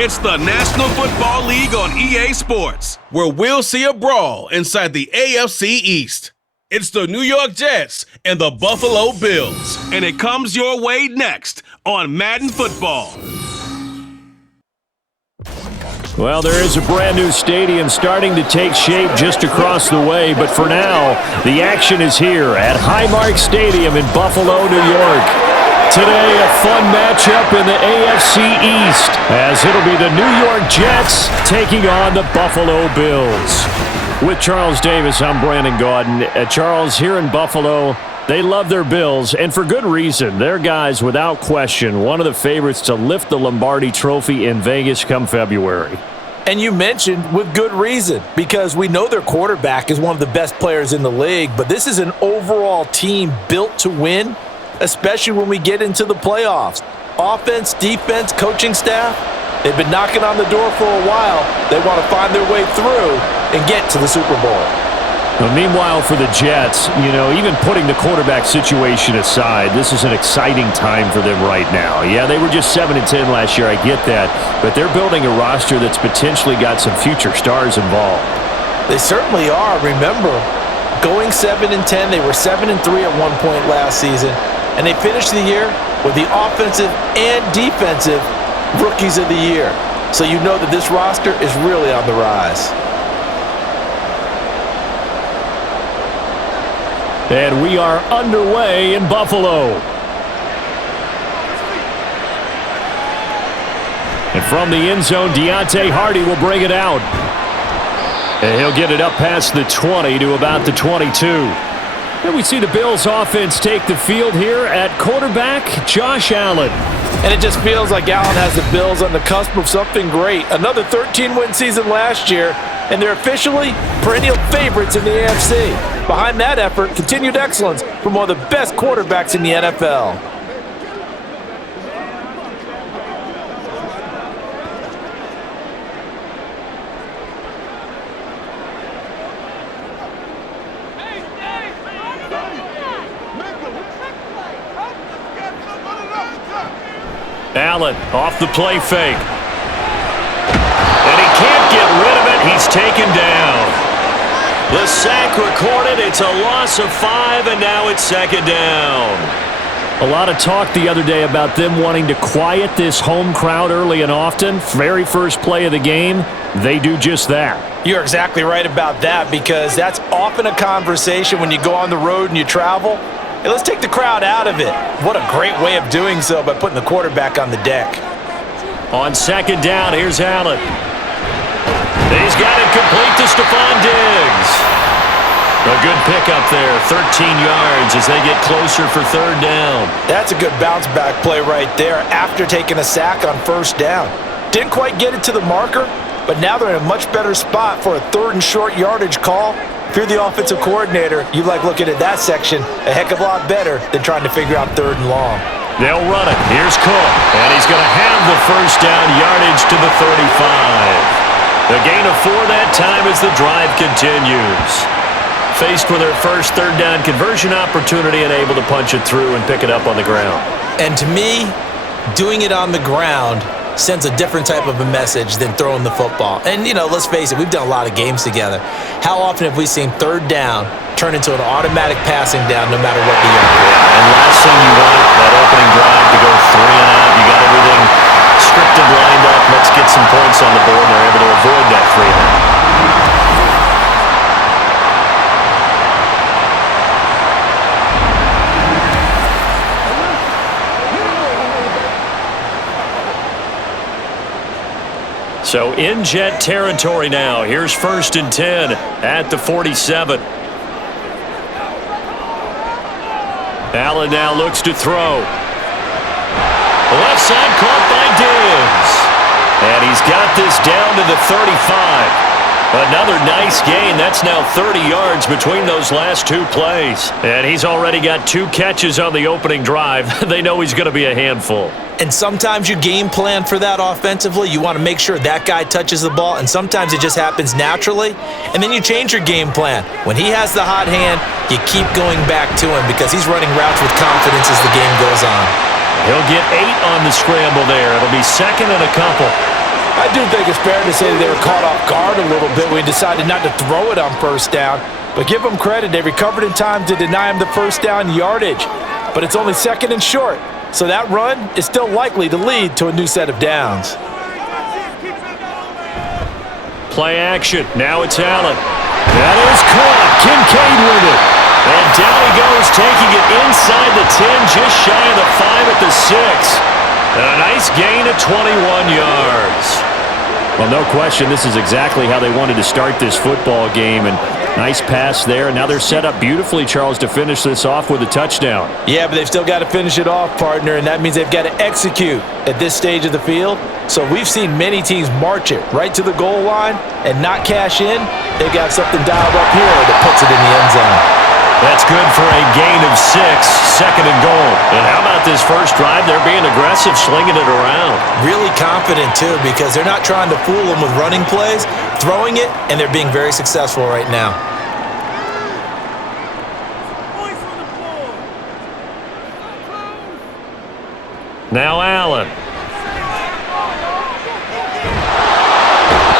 It's the National Football League on EA Sports, where we'll see a brawl inside the AFC East. It's the New York Jets and the Buffalo Bills, and it comes your way next on Madden Football. Well, there is a brand new stadium starting to take shape just across the way, but for now, the action is here at Highmark Stadium in Buffalo, New York. Today, a fun matchup in the AFC East, as it'll be the New York Jets taking on the Buffalo Bills. With Charles Davis, I'm Brandon Gaudin. Charles, here in Buffalo, they love their Bills, and for good reason. They're guys, without question, one of the favorites to lift the Lombardi Trophy in Vegas come February. And you mentioned with good reason, because we know their quarterback is one of the best players in the league, but this is an overall team built to win, especially when we get into the playoffs. Offense, defense, coaching staff, they've been knocking on the door for a while. They want to find their way through and get to the Super Bowl. Well, meanwhile, for the Jets, even putting the quarterback situation aside, this is an exciting time for them right now. Yeah, they were just 7-10 last year, I get that, but they're building a roster that's potentially got some future stars involved. They certainly are. Remember, going 7-10, they were 7-3 at one point last season, and they finished the year with the offensive and defensive rookies of the year. So you know that this roster is really on the rise. And we are underway in Buffalo. And from the end zone, Deontay Hardy will bring it out. And he'll get it up past the 20 to about the 22. And we see the Bills offense take the field here at quarterback, Josh Allen. And it just feels like Allen has the Bills on the cusp of something great. Another 13-win season last year, and they're officially perennial favorites in the AFC. Behind that effort, continued excellence from one of the best quarterbacks in the NFL. Allen off the play fake. And he can't get rid of it. He's taken down. The sack recorded. It's a loss of 5, and now it's second down. A lot of talk the other day about them wanting to quiet this home crowd early and often. Very first play of the game, they do just that. You're exactly right about that, because that's often a conversation when you go on the road and you travel. Hey, let's take the crowd out of it. What a great way of doing so by putting the quarterback on the deck. On second down, here's Allen. He's got it complete to Stephon Diggs. A good pickup there, 13 yards as they get closer for third down. That's a good bounce-back play right there after taking a sack on first down. Didn't quite get it to the marker, but now they're in a much better spot for a third and short yardage call. If you're the offensive coordinator, you like looking at that section a heck of a lot better than trying to figure out third and long. They'll run it. Here's Cook, and he's going to have the first down yardage to the 35. The gain of 4 that time as the drive continues. Faced with their first third down conversion opportunity and able to punch it through and pick it up on the ground. And to me, doing it on the ground sends a different type of a message than throwing the football. And, let's face it, we've done a lot of games together. How often have we seen third down turn into an automatic passing down no matter what the yard is? And last thing you want, that opening drive to go 3 and out. You got everything scripted, lined up. Let's get some points on the board, and they're able to avoid that 3 and out. So in Jet territory now. Here's 1st and 10 at the 47. Allen now looks to throw. Left side caught by Diggs. And he's got this down to the 35. Another nice gain. That's now 30 yards between those last 2 plays. And he's already got 2 catches on the opening drive. They know he's going to be a handful. And sometimes you game plan for that offensively. You want to make sure that guy touches the ball, and sometimes it just happens naturally. And then you change your game plan. When he has the hot hand, you keep going back to him because he's running routes with confidence as the game goes on. He'll get 8 on the scramble there. It'll be second and a couple. I do think it's fair to say that they were caught off guard a little bit when we decided not to throw it on first down. But give them credit. They recovered in time to deny him the first down yardage. But it's only second and short. So that run is still likely to lead to a new set of downs. Play action. Now it's Allen. That is caught. Kincaid with it. And down he goes, taking it inside the 10, just shy of the 5 at the 6. And a nice gain of 21 yards. Well, no question, this is exactly how they wanted to start this football game. And nice pass there. Now they're set up beautifully, Charles, to finish this off with a touchdown. Yeah, but they've still got to finish it off, partner, and that means they've got to execute at this stage of the field. So we've seen many teams march it right to the goal line and not cash in. They've got something dialed up here that puts it in the end zone. That's good for a gain of 6, second and goal. And how about this first drive? They're being aggressive, slinging it around. Really confident, too, because they're not trying to fool them with running plays, throwing it, and they're being very successful right now. Now Allen.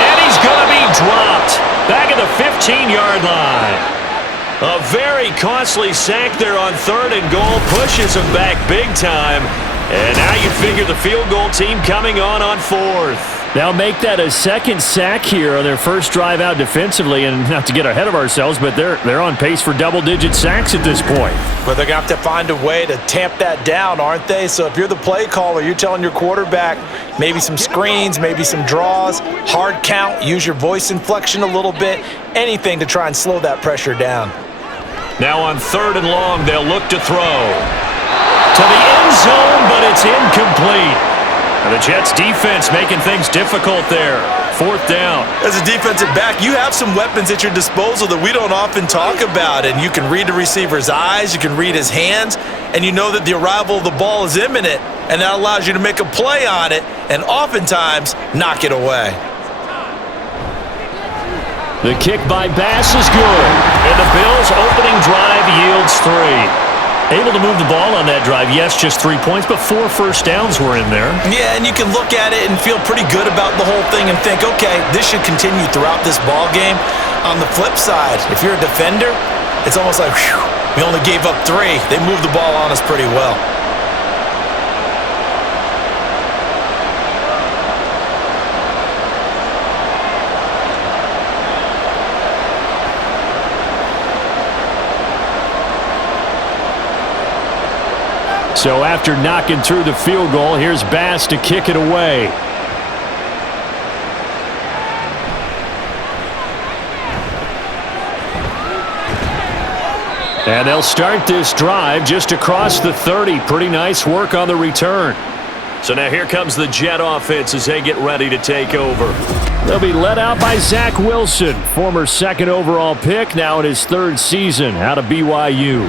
And he's going to be dropped. Back at the 15-yard line. A very costly sack there on third and goal. Pushes him back big time. And now you figure the field goal team coming on fourth. Now make that a second sack here on their first drive out defensively. And not to get ahead of ourselves, but they're on pace for double-digit sacks at this point. But they're going to have to find a way to tamp that down, aren't they? So if you're the play caller, you're telling your quarterback maybe some screens, maybe some draws, hard count, use your voice inflection a little bit, anything to try and slow that pressure down. Now on third and long, they'll look to throw. To the end zone, but it's incomplete. And the Jets defense making things difficult there. Fourth down. As a defensive back, you have some weapons at your disposal that we don't often talk about. And you can read the receiver's eyes, you can read his hands, and you know that the arrival of the ball is imminent. And that allows you to make a play on it and oftentimes knock it away. The kick by Bass is good. And the Bills' opening drive yields 3. Able to move the ball on that drive. Yes, just 3 points, but 4 first downs were in there. Yeah, and you can look at it and feel pretty good about the whole thing and think, okay, this should continue throughout this ball game. On the flip side, if you're a defender, it's almost like, whew, we only gave up 3. They moved the ball on us pretty well. So after knocking through the field goal, here's Bass to kick it away. And they'll start this drive just across the 30. Pretty nice work on the return. So now here comes the Jet offense as they get ready to take over. They'll be led out by Zach Wilson, former second overall pick, now in his 3rd season out of BYU.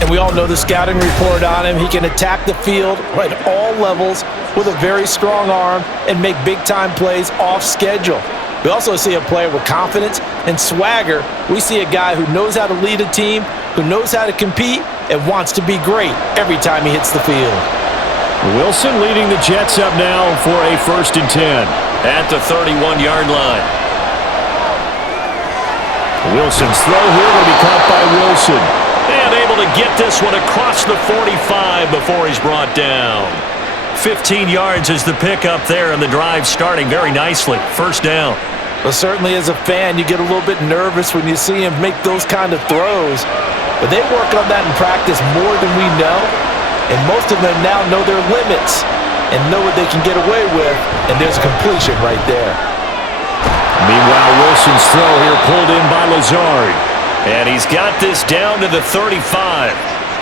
And we all know the scouting report on him. He can attack the field at all levels with a very strong arm and make big-time plays off schedule. We also see a player with confidence and swagger. We see a guy who knows how to lead a team, who knows how to compete, and wants to be great every time he hits the field. Wilson leading the Jets up now for a 1st and 10 at the 31-yard line. Wilson's throw here will be caught by Wilson. And able to get this one across the 45 before he's brought down. 15 yards is the pickup there, and the drive starting very nicely. First down. Well, certainly as a fan, you get a little bit nervous when you see him make those kind of throws. But they work on that in practice more than we know. And most of them now know their limits and know what they can get away with. And there's a completion right there. Meanwhile, Wilson's throw here pulled in by Lazard. And he's got this down to the 35.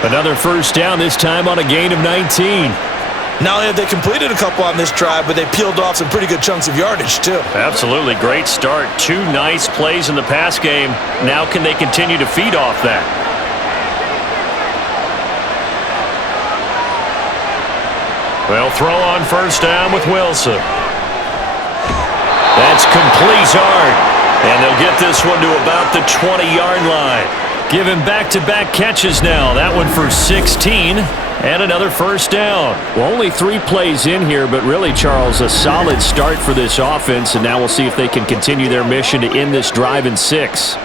Another first down, this time on a gain of 19. Not only have they completed a couple on this drive, but they peeled off some pretty good chunks of yardage, too. Absolutely. Great start. 2 nice plays in the pass game. Now can they continue to feed off that? They'll throw on first down with Wilson. That's complete Zard. And they'll get this one to about the 20-yard line. Give him back-to-back catches now. That one for 16. And another first down. Well, only 3 plays in here, but really, Charles, a solid start for this offense, and now we'll see if they can continue their mission to end this drive in 6.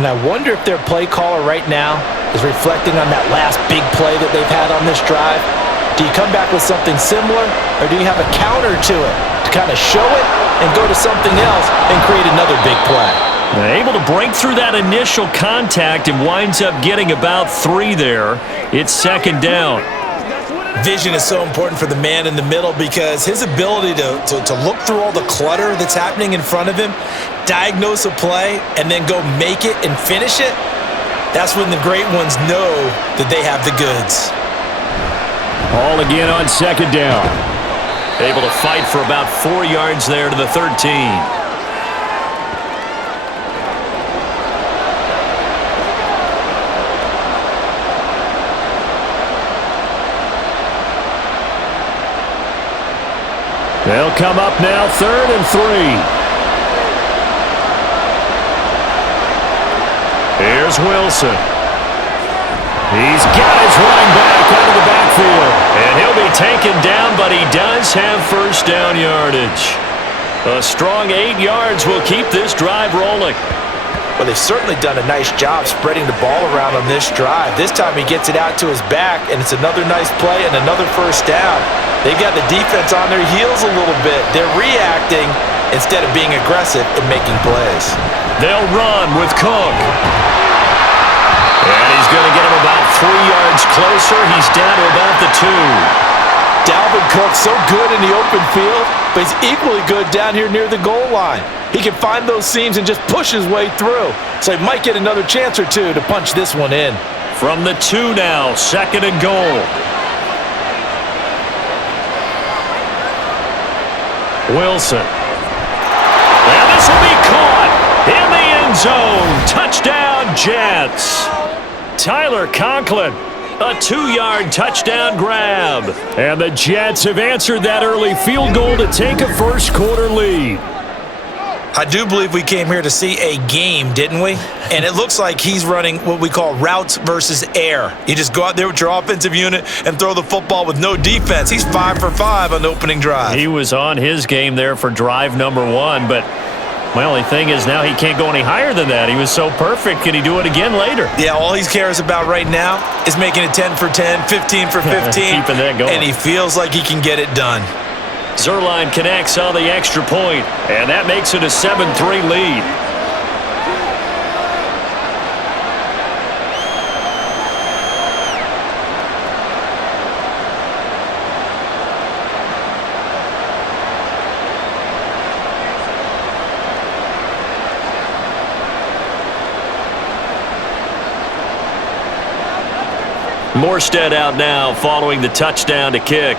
And I wonder if their play caller right now is reflecting on that last big play that they've had on this drive. Do you come back with something similar, or do you have a counter to it to kind of show it and go to something else and create another big play? Able to break through that initial contact and winds up getting about 3 there. It's second down. Vision is so important for the man in the middle because his ability to look through all the clutter that's happening in front of him, diagnose a play, and then go make it and finish it, that's when the great ones know that they have the goods. All again on second down. Able to fight for about 4 yards there to the 13. They'll come up now, 3rd and 3. Here's Wilson. He's got his running back out of the backfield. And he'll be taken down, but he does have first down yardage. A strong 8 yards will keep this drive rolling. Well, they've certainly done a nice job spreading the ball around on this drive. This time he gets it out to his back, and it's another nice play and another first down. They've got the defense on their heels a little bit. They're reacting instead of being aggressive and making plays. They'll run with Cook. And he's going to get him about 3 yards closer. He's down to about the 2. Dalvin Cook so good in the open field, but he's equally good down here near the goal line. He can find those seams and just push his way through. So he might get another chance or two to punch this one in. From the 2 now, 2nd and goal. Wilson. And this will be caught in the end zone. Touchdown, Jets. Tyler Conklin, a 2-yard touchdown grab. And the Jets have answered that early field goal to take a first-quarter lead. I do believe we came here to see a game, didn't we? And it looks like he's running what we call routes versus air. You just go out there with your offensive unit and throw the football with no defense. He's 5 for 5 on the opening drive. He was on his game there for drive number 1, but my only thing is now he can't go any higher than that. He was so perfect. Can he do it again later? Yeah, all he cares about right now is making it 10 for 10, 15 for 15. Keeping that going. And he feels like he can get it done. Zerline connects on the extra point, and that makes it a 7-3 lead. Morstead out now following the touchdown to kick.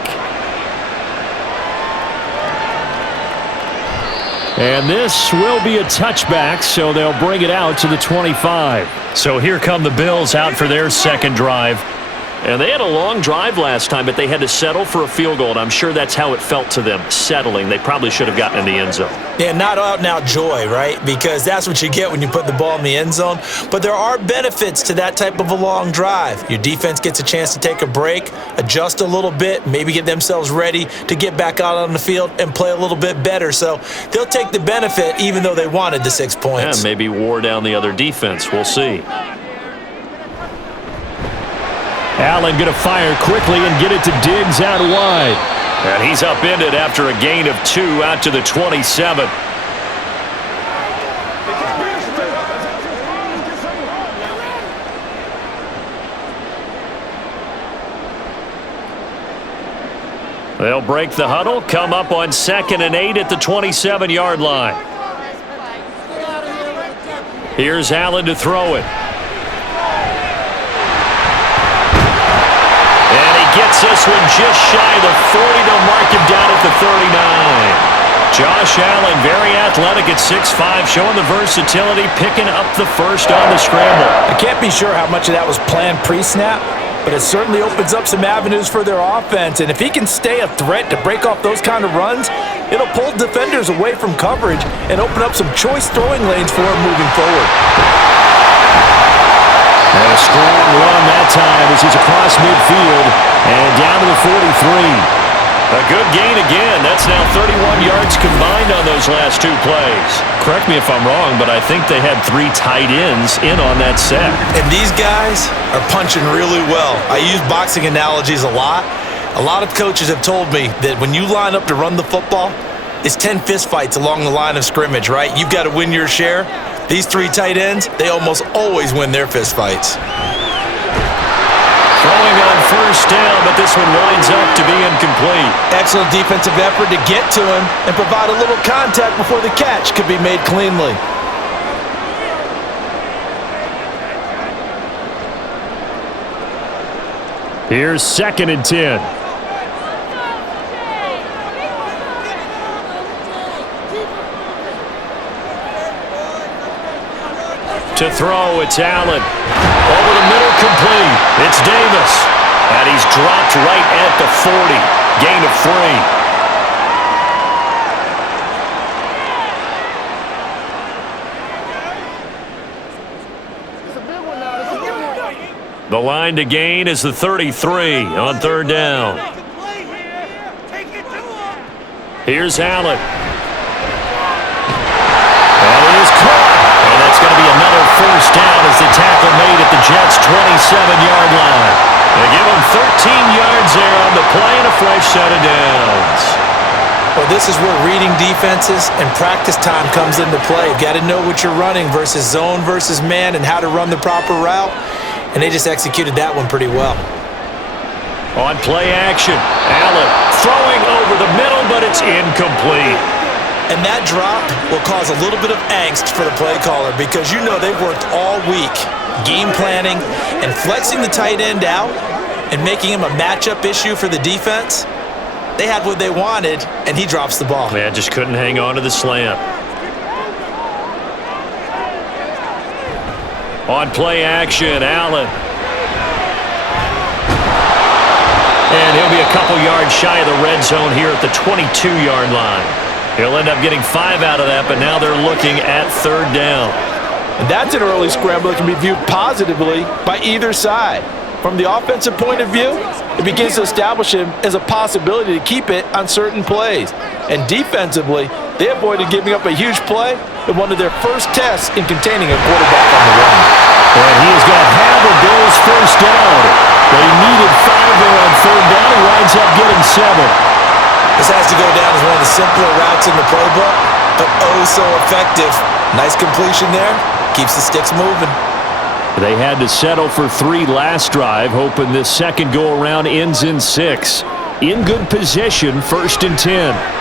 And this will be a touchback, so they'll bring it out to the 25. So here come the Bills out for their second drive. And they had a long drive last time, but they had to settle for a field goal, and I'm sure that's how it felt to them, settling. They probably should have gotten in the end zone. Yeah, not out-and-out joy, right? Because that's what you get when you put the ball in the end zone. But there are benefits to that type of a long drive. Your defense gets a chance to take a break, adjust a little bit, maybe get themselves ready to get back out on the field and play a little bit better. So they'll take the benefit even though they wanted the 6 points. Yeah, maybe wore down the other defense. We'll see. Allen going to fire quickly and get it to Diggs out wide. And he's upended after a gain of 2 out to the 27. They'll break the huddle, come up on 2nd and 8 at the 27-yard line. Here's Allen to throw it. Gets this one just shy of the 40. They'll mark him down at the 39. Josh Allen, very athletic at 6'5", showing the versatility, picking up the first on the scramble. I can't be sure how much of that was planned pre-snap, but it certainly opens up some avenues for their offense. And if he can stay a threat to break off those kind of runs, it'll pull defenders away from coverage and open up some choice throwing lanes for him moving forward. And a strong run that time as as he's across midfield and down to the 43. A good gain again. That's now 31 yards combined on those last two plays. Correct me if I'm wrong, but I think they had 3 tight ends in on that set. And these guys are punching really well. I use boxing analogies a lot. A lot of coaches have told me that when you line up to run the football, it's 10 fistfights along the line of scrimmage, right? You've got to win your share. These 3 tight ends, they almost always win their fistfights. Throwing on first down, but this one winds up to be incomplete. Excellent defensive effort to get to him and provide a little contact before the catch could be made cleanly. Here's 2nd and 10. To throw, it's Allen. Over the middle, complete. It's Davis. And he's dropped right at the 40. Gain of 3. The line to gain is the 33 on 3rd down. Here's Allen. And it is caught. And that's going to be another first down as the tackle made at the Jets' 27-yard line. They give them 13 yards there on the play and a fresh set of downs. Well, this is where reading defenses and practice time comes into play. You've got to know what you're running versus zone versus man and how to run the proper route. And they just executed that one pretty well. On play action, Allen throwing over the middle, but it's incomplete. And that drop will cause a little bit of angst for the play caller because you know they've worked all week game planning and flexing the tight end out and making him a matchup issue for the defense. They had what they wanted, and he drops the ball. Man, just couldn't hang on to the slant. On play action, Allen. And he'll be a couple yards shy of the red zone here at the 22-yard line. He'll end up getting 5 out of that, but now they're looking at 3rd down. And that's an early scramble that can be viewed positively by either side. From the offensive point of view, it begins to establish him as a possibility to keep it on certain plays. And defensively, they avoided giving up a huge play in one of their first tests in containing a quarterback on the run. And he is going to have the Bills' first down. They needed 5 there on 3rd down. He winds up getting 7. This has to go down as one of the simpler routes in the playbook, but oh so effective. Nice completion there. Keeps the sticks moving. They had to settle for 3 last drive, hoping this second go-around ends in 6. In good position, 1st and 10.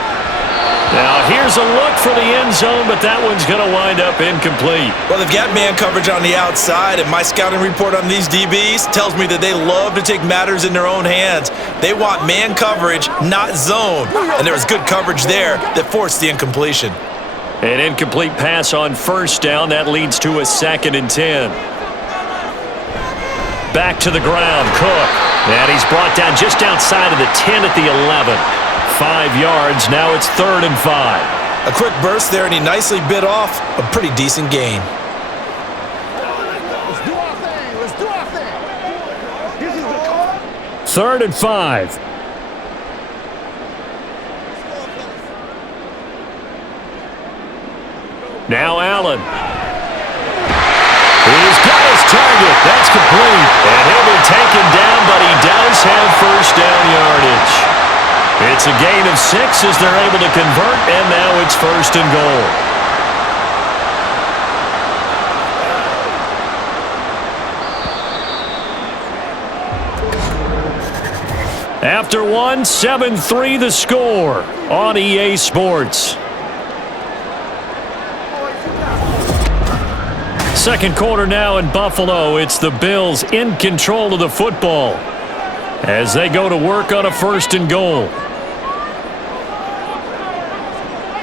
Now here's a look for the end zone, but that one's going to wind up incomplete. Well, they've got man coverage on the outside, and my scouting report on these DBs tells me that they love to take matters in their own hands. They want man coverage, not zone. And there was good coverage there that forced the incompletion. An incomplete pass on first down. That leads to a 2nd and 10. Back to the ground, Cook. And he's brought down just outside of the 10 at the 11. 5 yards. Now it's 3rd and 5. A quick burst there, and he nicely bit off a pretty decent gain. Let's do our thing. Let's do our thing. This is the call. 3rd and 5. Now Allen. He's got his target. That's complete. And he'll be taken down, but he does have first down yardage. It's a gain of 6 as they're able to convert, and now it's 1st and goal. After one, 7-3 the score on EA Sports. Second quarter now in Buffalo. It's the Bills in control of the football as they go to work on a 1st and goal.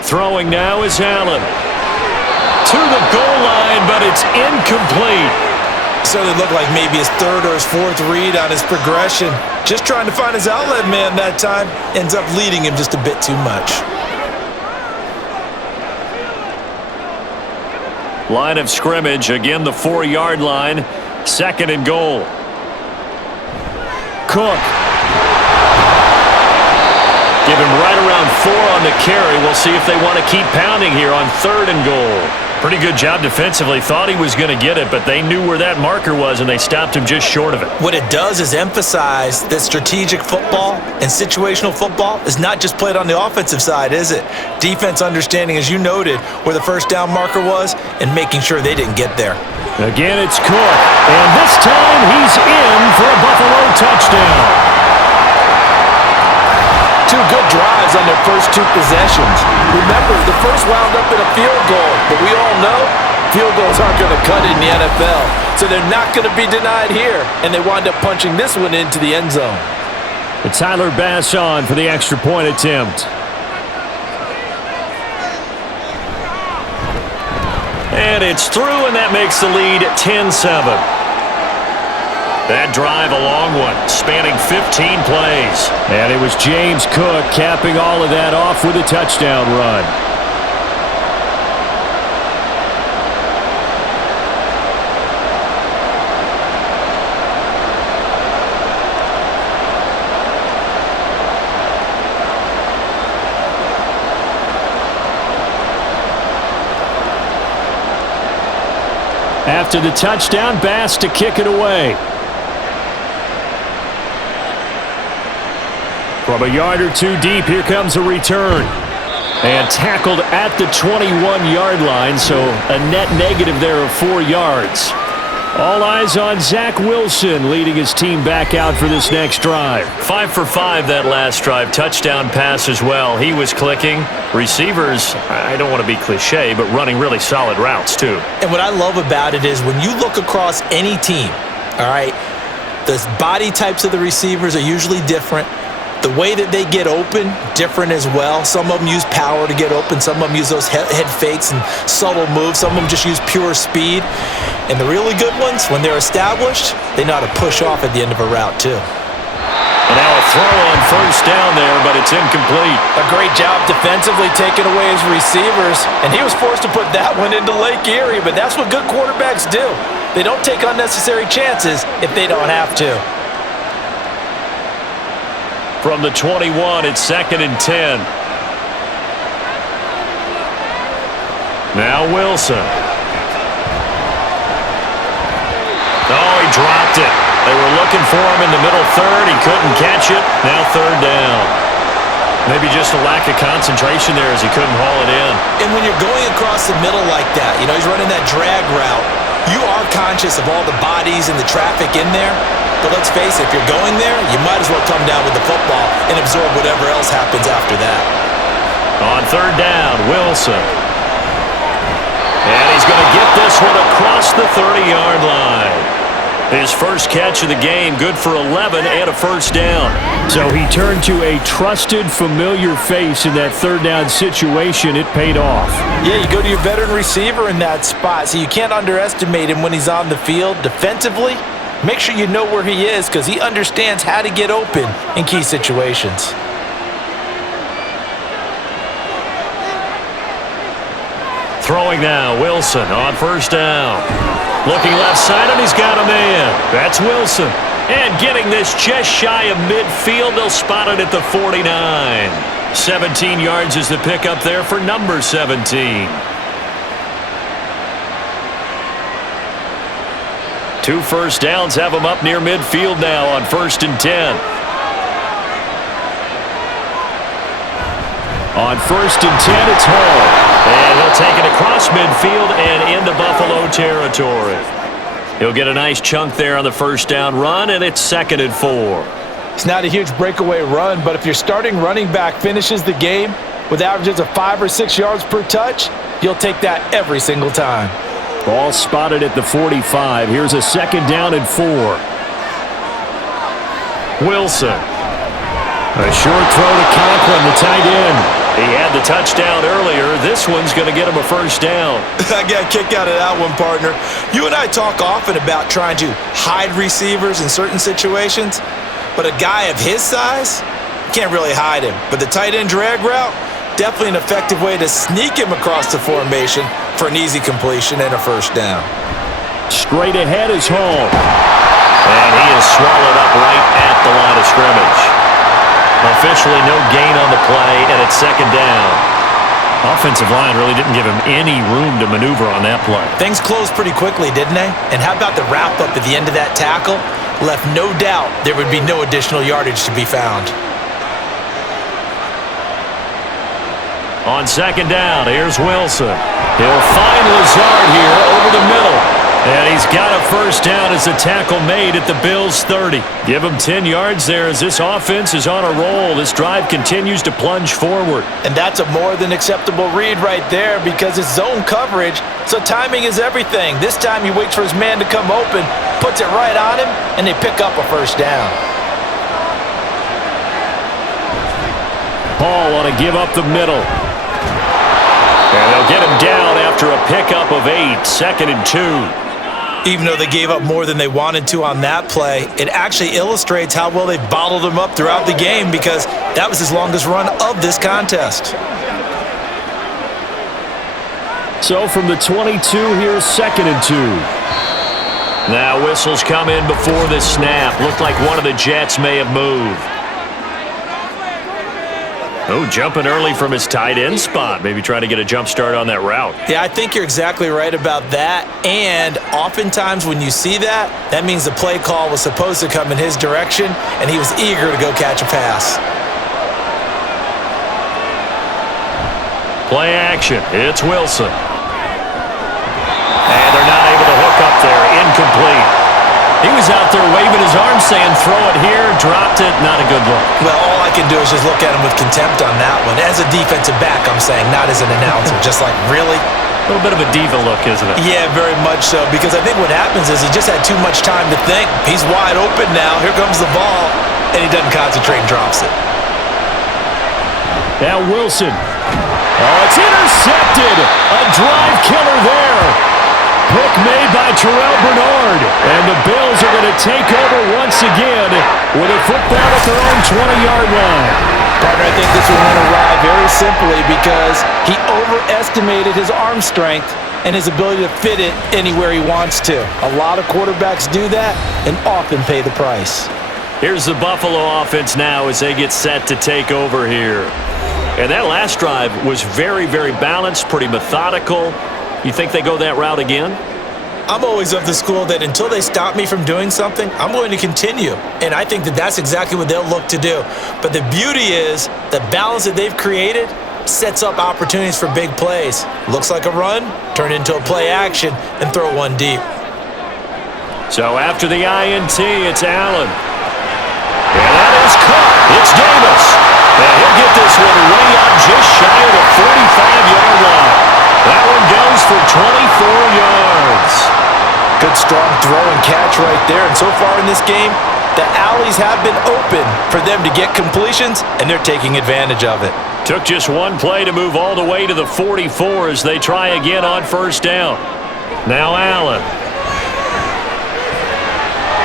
Throwing now is Allen. To the goal line, but it's incomplete. Certainly looked like maybe his 3rd or his 4th read on his progression. Just trying to find his outlet man that time. Ends up leading him just a bit too much. Line of scrimmage, again the 4-yard line. 2nd and goal. Cook. Give him right around 4 on the carry. We'll see if they want to keep pounding here on 3rd and goal. Pretty good job defensively. Thought he was going to get it, but they knew where that marker was, and they stopped him just short of it. What it does is emphasize that strategic football and situational football is not just played on the offensive side, is it? Defense understanding, as you noted, where the first down marker was and making sure they didn't get there. Again, it's Cook, and this time he's in for a Buffalo touchdown. 2 good drives on their first 2 possessions. Remember, the first wound up in a field goal, but we all know field goals aren't going to cut it in the NFL, so they're not going to be denied here, and they wind up punching this one into the end zone. And Tyler Bass on for the extra point attempt. And it's through, and that makes the lead 10-7. That drive a long one, spanning 15 plays. And it was James Cook capping all of that off with a touchdown run. After the touchdown, Bass to kick it away. From a yard or 2 deep, here comes a return. And tackled at the 21-yard line, so a net negative there of 4 yards. All eyes on Zach Wilson leading his team back out for this next drive. 5 for 5 that last drive. Touchdown pass as well. He was clicking. Receivers, I don't want to be cliche, but running really solid routes too. And what I love about it is when you look across any team, all right, the body types of the receivers are usually different. The way that they get open, different as well. Some of them use power to get open. Some of them use those head fakes and subtle moves. Some of them just use pure speed. And the really good ones, when they're established, they know how to push off at the end of a route too. And now a throw on first down there, but it's incomplete. A great job defensively taking away his receivers. And he was forced to put that one into Lake Erie, but that's what good quarterbacks do. They don't take unnecessary chances if they don't have to. From the 21, it's 2nd and 10. Now Wilson. Oh, he dropped it. They were looking for him in the middle 3rd. He couldn't catch it. Now 3rd down. Maybe just a lack of concentration there as he couldn't haul it in. And when you're going across the middle like that, you know, he's running that drag route, you are conscious of all the bodies and the traffic in there. But let's face it, if you're going there, you might as well come down with the football and absorb whatever else happens after that. On 3rd down, Wilson. And he's going to get this one across the 30-yard line. His first catch of the game, good for 11 and a first down. So he turned to a trusted, familiar face in that 3rd down situation. It paid off. Yeah, you go to your veteran receiver in that spot, so you can't underestimate him when he's on the field defensively. Make sure you know where he is because he understands how to get open in key situations. Throwing now, Wilson on first down. Looking left side, and he's got a man. That's Wilson. And getting this just shy of midfield, they'll spot it at the 49. 17 yards is the pickup there for number 17. 2 first downs have him up near midfield now on 1st and 10. On 1st and 10, it's Hall. And he'll take it across midfield and into Buffalo territory. He'll get a nice chunk there on the first down run, and it's 2nd and 4. It's not a huge breakaway run, but if your starting running back finishes the game with averages of 5 or 6 yards per touch, you'll take that every single time. Ball spotted at the 45. Here's a 2nd down and 4. Wilson. A short throw to Conklin, the tight end. He had the touchdown earlier. This one's going to get him a first down. I got a kick out of that one, partner. You and I talk often about trying to hide receivers in certain situations, but a guy of his size, can't really hide him. But the tight end drag route, definitely an effective way to sneak him across the formation for an easy completion and a first down. Straight ahead is Hall. And he is swallowed up right at the line of scrimmage. Officially no gain on the play, and it's second down. Offensive line really didn't give him any room to maneuver on that play. Things closed pretty quickly, didn't they? And how about the wrap-up at the end of that tackle? Left no doubt there would be no additional yardage to be found. On second down, here's Wilson. He'll find Lazard here over the middle. And he's got a first down as the tackle made at the Bills' 30. Give him 10 yards there as this offense is on a roll. This drive continues to plunge forward. And that's a more than acceptable read right there because it's zone coverage, so timing is everything. This time he waits for his man to come open, puts it right on him, and they pick up a first down. Paul on a give up the middle. And they'll get him down after a pickup of 8, 2nd and 2. Even though they gave up more than they wanted to on that play, it actually illustrates how well they bottled him up throughout the game because that was his longest run of this contest. So from the 22, here's 2nd and 2. Now whistles come in before the snap. Looked like one of the Jets may have moved. Oh, jumping early from his tight end spot. Maybe trying to get a jump start on that route. Yeah, I think you're exactly right about that. And oftentimes when you see that, that means the play call was supposed to come in his direction, and he was eager to go catch a pass. Play action. It's Wilson. And they're not able to hook up there. Incomplete. He was out there waving his arm saying, throw it here, dropped it, not a good look. Well, all I can do is just look at him with contempt on that one. As a defensive back, I'm saying, not as an announcer. Just like, really? A little bit of a diva look, isn't it? Yeah, very much so, because I think what happens is he just had too much time to think. He's wide open now. Here comes the ball, and he doesn't concentrate and drops it. Now Wilson. Oh, it's intercepted. A drive killer there. Pick made by Terrell Bernard. And the Bills are going to take over once again with a football at their own 20-yard line. Partner, I think this one went awry very simply because he overestimated his arm strength and his ability to fit it anywhere he wants to. A lot of quarterbacks do that and often pay the price. Here's the Buffalo offense now as they get set to take over here. And that last drive was very, very balanced, pretty methodical. You think they go that route again? I'm always of the school that until they stop me from doing something, I'm going to continue. And I think that that's exactly what they'll look to do. But the beauty is the balance that they've created sets up opportunities for big plays. Looks like a run, turn into a play action, and throw one deep. So after the INT, it's Allen. And that is caught. It's Davis. And he'll get this one way up just shy of the 45-yard line. That one goes for 24 yards. Good strong throw and catch right there. And so far in this game, the alleys have been open for them to get completions, and they're taking advantage of it. Took just one play to move all the way to the 44 as they try again on first down. Now Allen.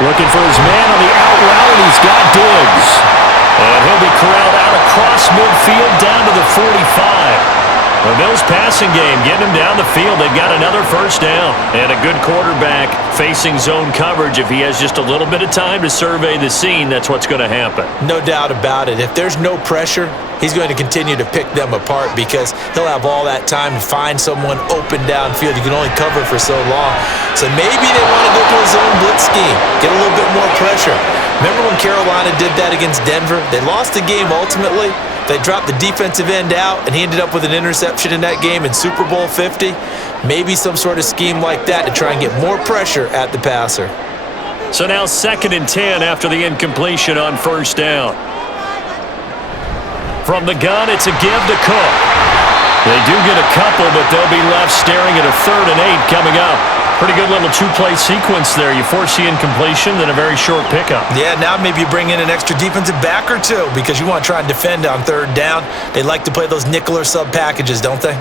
Looking for his man on the out route, and he's got Diggs. And he'll be corralled out across midfield down to the 45. The Bills passing game, getting him down the field. They've got another first down. And a good quarterback facing zone coverage. If he has just a little bit of time to survey the scene, that's what's going to happen. No doubt about it. If there's no pressure, he's going to continue to pick them apart because he'll have all that time to find someone open downfield. You can only cover for so long. So maybe they want to go to a zone blitz scheme, get a little bit more pressure. Remember when Carolina did that against Denver? They lost the game ultimately. They dropped the defensive end out, and he ended up with an interception in that game in Super Bowl 50. Maybe some sort of scheme like that to try and get more pressure at the passer. So now 2nd and 10 after the incompletion on first down. From the gun, it's a give to Cook. They do get a couple, but they'll be left staring at a 3rd and 8 coming up. Pretty good little two-play sequence there. You force the incompletion, then a very short pickup. Yeah, now maybe you bring in an extra defensive back or two because you want to try and defend on 3rd down. They like to play those nickel or sub packages, don't they?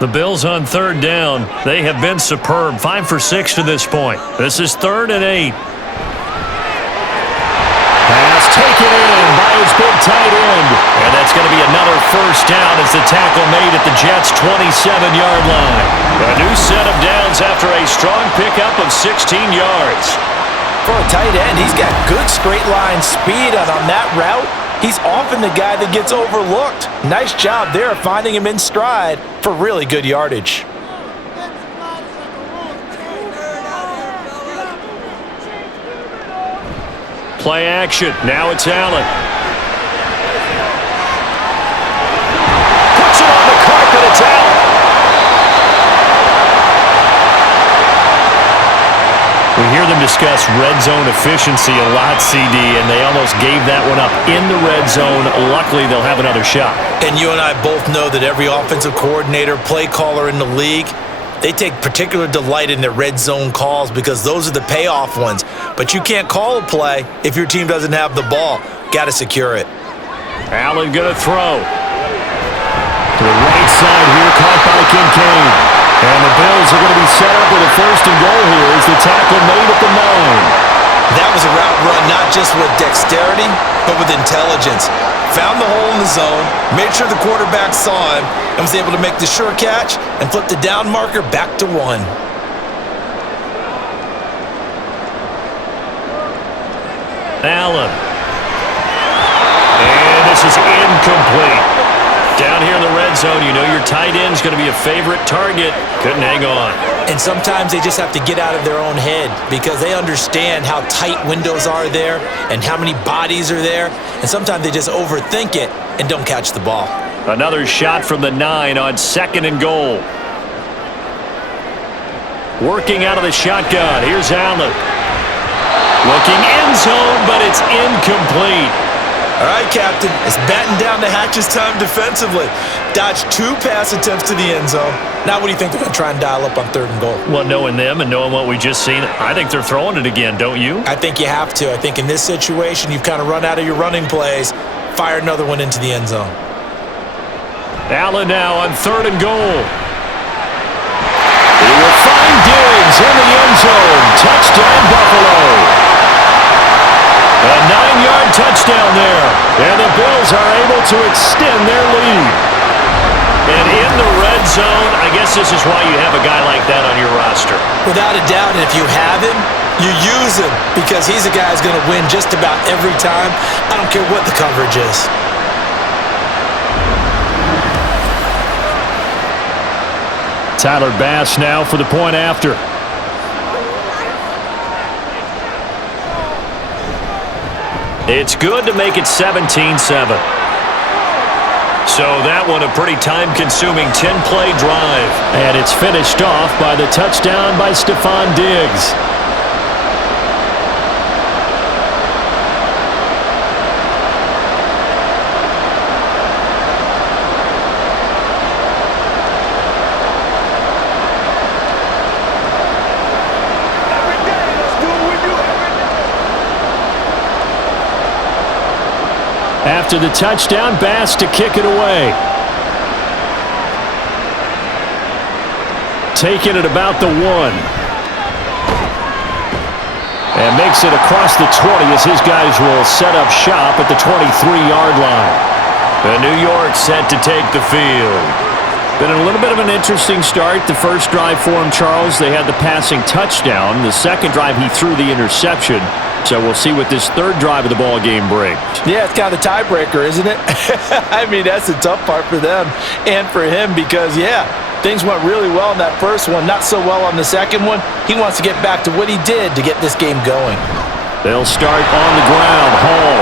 The Bills on 3rd down, they have been superb. 5 for 6 to this point. This is 3rd and 8. Pass taken in by his big tight end. And that's going to be another first down as the tackle made at the Jets' 27-yard line. A new set of downs after a strong pickup of 16 yards. For a tight end, he's got good straight line speed, and on that route, he's often the guy that gets overlooked. Nice job there of finding him in stride for really good yardage. Play action. Now it's Allen. Puts it on the carpet. It's Allen. We hear them discuss red zone efficiency a lot, CD, and they almost gave that one up in the red zone. Luckily, they'll have another shot. And you and I both know that every offensive coordinator, play caller in the league, they take particular delight in their red zone calls because those are the payoff ones. But you can't call a play if your team doesn't have the ball. Got to secure it. Allen going to throw. To the right side here, caught by Kincaid. And the Bills are going to be set up with a first and goal here as the tackle made at the 9. That was a route run not just with dexterity, but with intelligence. Found the hole in the zone, made sure the quarterback saw him, and was able to make the sure catch and flip the down marker back to 1. Allen. And this is incomplete. Down here in the red zone, you know your tight end's going to be a favorite target. Couldn't hang on. And sometimes they just have to get out of their own head because they understand how tight windows are there and how many bodies are there. And sometimes they just overthink it and don't catch the ball. Another shot from the 9 on second and goal. Working out of the shotgun. Here's Allen. Looking end zone, but it's incomplete. All right, Captain, it's batten down the hatches time defensively. Dodged 2 pass attempts to the end zone. Now what do you think they're going to try and dial up on third and goal? Well, knowing them and knowing what we just seen, I think they're throwing it again, don't you? I think you have to. I think in this situation, you've kind of run out of your running plays. Fire another one into the end zone. Allen now on third and goal. He will find Diggs in the end zone. Touchdown, Buffalo. A 9-yard touchdown there. And the Bills are able to extend their lead. And in the red zone, I guess this is why you have a guy like that on your roster. Without a doubt, and if you have him, you use him because he's a guy who's going to win just about every time. I don't care what the coverage is. Tyler Bass now for the point after. It's good to make it 17-7. So that one a pretty time-consuming 10-play drive. And it's finished off by the touchdown by Stephon Diggs. After the touchdown, Bass to kick it away. Taking it about the 1. And makes it across the 20 as his guys will set up shop at the 23-yard line. The New York set to take the field. Been a little bit of an interesting start. The first drive for him, Charles, they had the passing touchdown. The second drive, he threw the interception. So we'll see what this third drive of the ball game brings. Yeah, it's kind of a tiebreaker, isn't it? I mean, that's the tough part for them and for him because, yeah, things went really well in that first one, not so well on the second one. He wants to get back to what he did to get this game going. They'll start on the ground. Hall.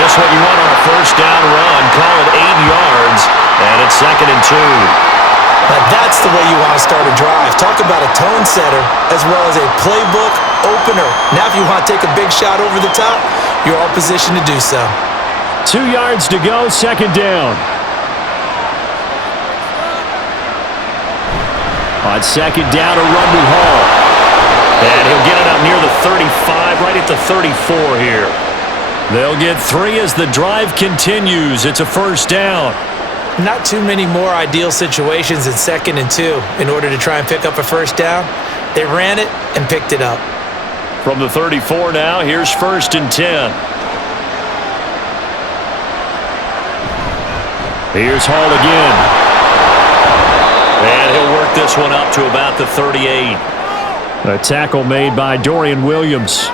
Just what you want on a first down run. Call it 8 yards, and it's second and 2. Now that's the way you want to start a drive. Talk about a tone setter as well as a playbook opener. Now if you want to take a big shot over the top, you're all positioned to do so. 2 yards to go, second down. On second down, a run with Hall. And he'll get it up near the 35, right at the 34 here. They'll get 3 as the drive continues. It's a first down. Not too many more ideal situations in second and 2 in order to try and pick up a first down. They ran it and picked it up. From the 34 now, here's first and 10. Here's Hall again. And he'll work this one up to about the 38. A tackle made by Dorian Williams.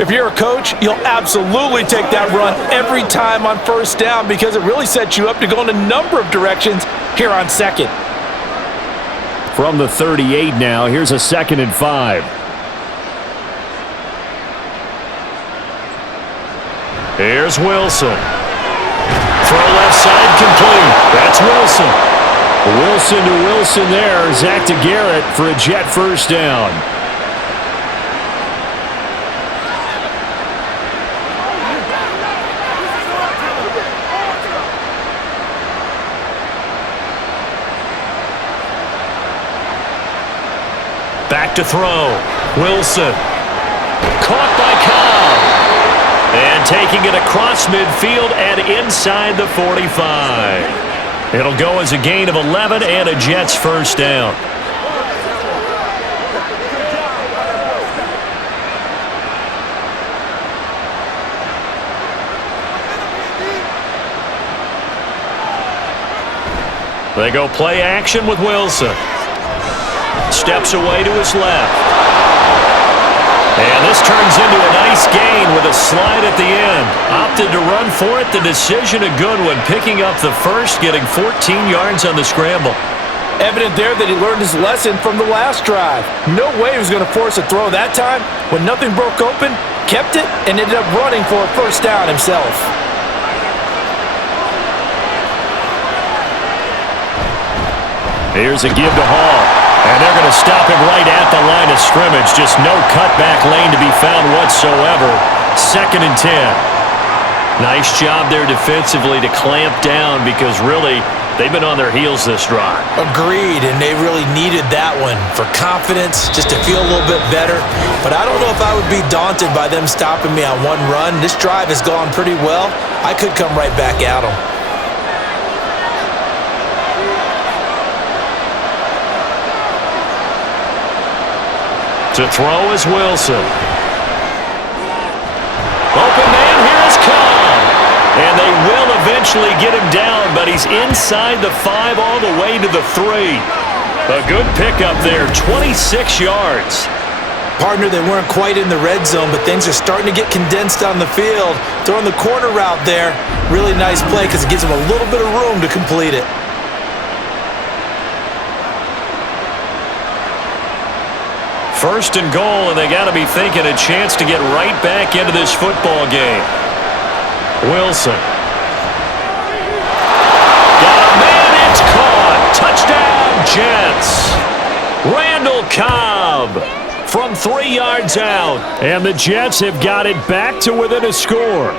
If you're a coach, you'll absolutely take that run every time on first down because it really sets you up to go in a number of directions here on second. From the 38 now, here's a 2nd and 5. Here's Wilson. Throw left side complete. That's Wilson. Wilson to Wilson there. Zach to Garrett for a Jet first down. Back to throw. Wilson. Caught by Cobb. And taking it across midfield and inside the 45. It'll go as a gain of 11 and a Jets first down. They go play action with Wilson. Steps away to his left. And this turns into a nice gain with a slide at the end. Opted to run for it. The decision a good one. Picking up the first, getting 14 yards on the scramble. Evident there that he learned his lesson from the last drive. No way he was going to force a throw that time. When nothing broke open, kept it, and ended up running for a first down himself. Here's a give to Hall. And they're going to stop him right at the line of scrimmage. Just no cutback lane to be found whatsoever. 2nd and 10. Nice job there defensively to clamp down because really they've been on their heels this drive. Agreed, and they really needed that one for confidence, just to feel a little bit better. But I don't know if I would be daunted by them stopping me on one run. This drive has gone pretty well. I could come right back at them. To throw is Wilson. Open man, here is Cobb. And they will eventually get him down, but he's inside the 5 all the way to the 3. A good pickup there, 26 yards. Partner, they weren't quite in the red zone, but things are starting to get condensed on the field. Throwing the corner route there, really nice play because it gives them a little bit of room to complete it. First and goal, and they got to be thinking a chance to get right back into this football game. Wilson. Got a man, it's caught. Touchdown, Jets. Randall Cobb from 3 yards out. And the Jets have got it back to within a score.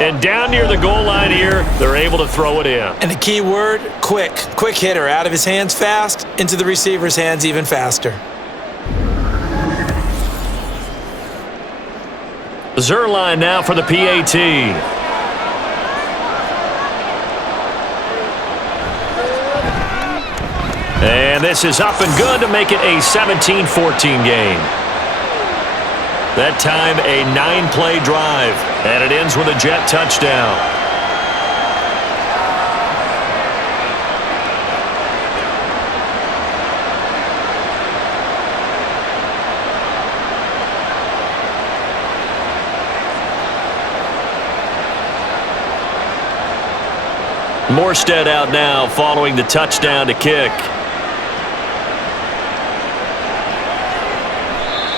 And down near the goal line here, they're able to throw it in. And the key word, quick. Quick hitter, out of his hands fast, into the receiver's hands even faster. Zerline now for the PAT. And this is up and good to make it a 17-14 game. That time a 9-play drive, and it ends with a Jet touchdown. Morstead out now following the touchdown to kick.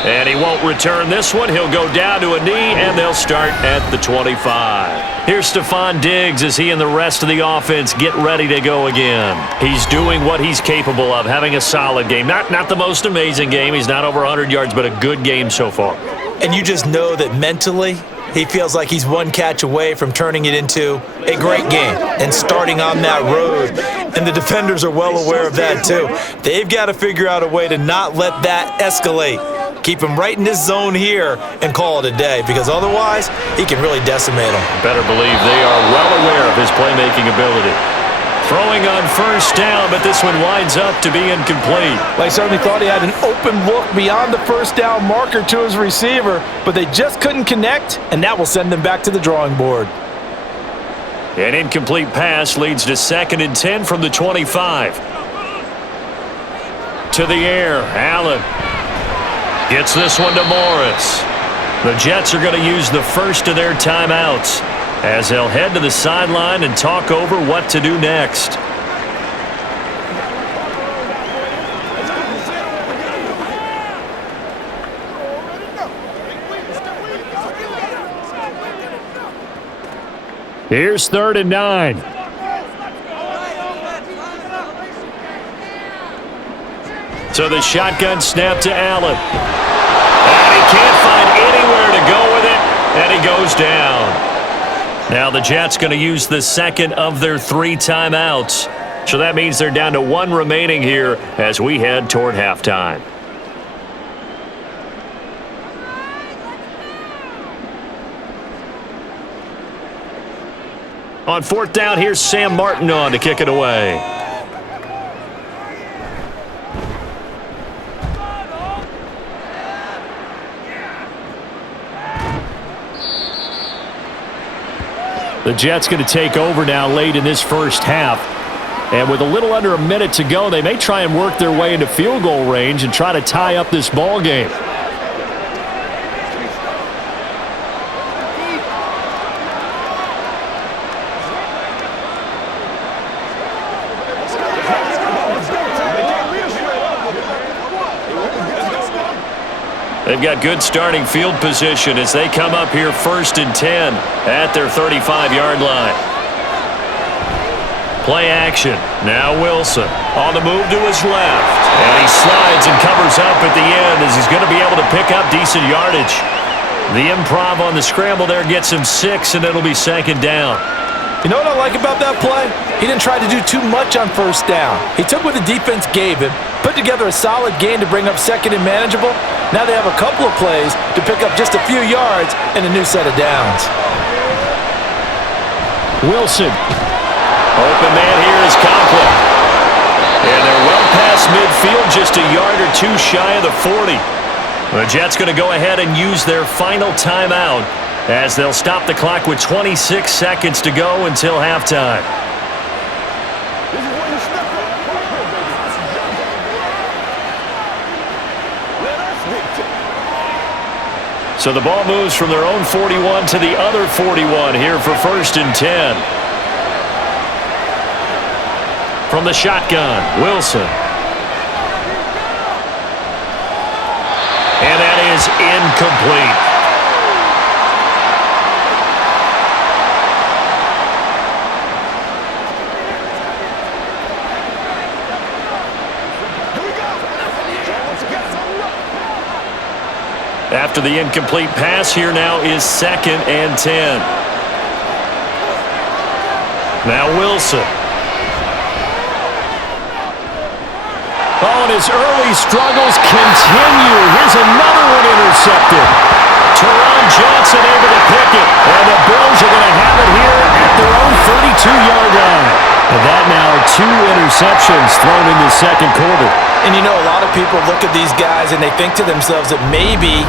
And he won't return this one. He'll go down to a knee, and they'll start at the 25. Here's Stephon Diggs as he and the rest of the offense get ready to go again. He's doing what he's capable of, having a solid game. Not the most amazing game. He's not over 100 yards, but a good game so far. And you just know that mentally, he feels like he's one catch away from turning it into a great game and starting on that road. And the defenders are well aware of that too. They've got to figure out a way to not let that escalate. Keep him right in this zone here and call it a day, because otherwise he can really decimate them. Better believe they are well aware of his playmaking ability. Throwing on first down, but this one winds up to be incomplete. Well, I certainly thought he had an open look beyond the first down marker to his receiver, but they just couldn't connect, and that will send them back to the drawing board. An incomplete pass leads to 2nd and 10 from the 25. To the air, Allen gets this one to Morris. The Jets are going to use the first of their timeouts as they'll head to the sideline and talk over what to do next. Here's 3rd and 9. So the shotgun snap to Allen. And he can't find anywhere to go with it, and he goes down. Now the Jets going to use the second of their 3 timeouts. So that means they're down to 1 remaining here as we head toward halftime. On 4th down, here's Sam Martin on to kick it away. The Jets going to take over now late in this first half. And with a little under a minute to go, they may try and work their way into field goal range and try to tie up this ball game. They've got good starting field position as they come up here 1st and 10 at their 35-yard line. Play action. Now Wilson on the move to his left. And he slides and covers up at the end as he's going to be able to pick up decent yardage. The improv on the scramble there gets him 6, and it'll be 2nd down. You know what I like about that play? He didn't try to do too much on 1st down. He took what the defense gave him, put together a solid gain to bring up 2nd and manageable. Now they have a couple of plays to pick up just a few yards and a new set of downs. Wilson. Open man here is Conklin. And they're well past midfield, just a yard or 2 shy of the 40. The Jets going to go ahead and use their final timeout as they'll stop the clock with 26 seconds to go until halftime. So the ball moves from their own 41 to the other 41 here for 1st and 10. From the shotgun, Wilson. And that is incomplete. After the incomplete pass, here now is 2nd and 10. Now Wilson. Oh, and his early struggles continue. Here's another one intercepted. Teron Johnson able to pick it. And the Bills are going to have it here at their own 32-yard line. And that now 2 interceptions thrown in the 2nd quarter. And you know, a lot of people look at these guys and they think to themselves that maybe,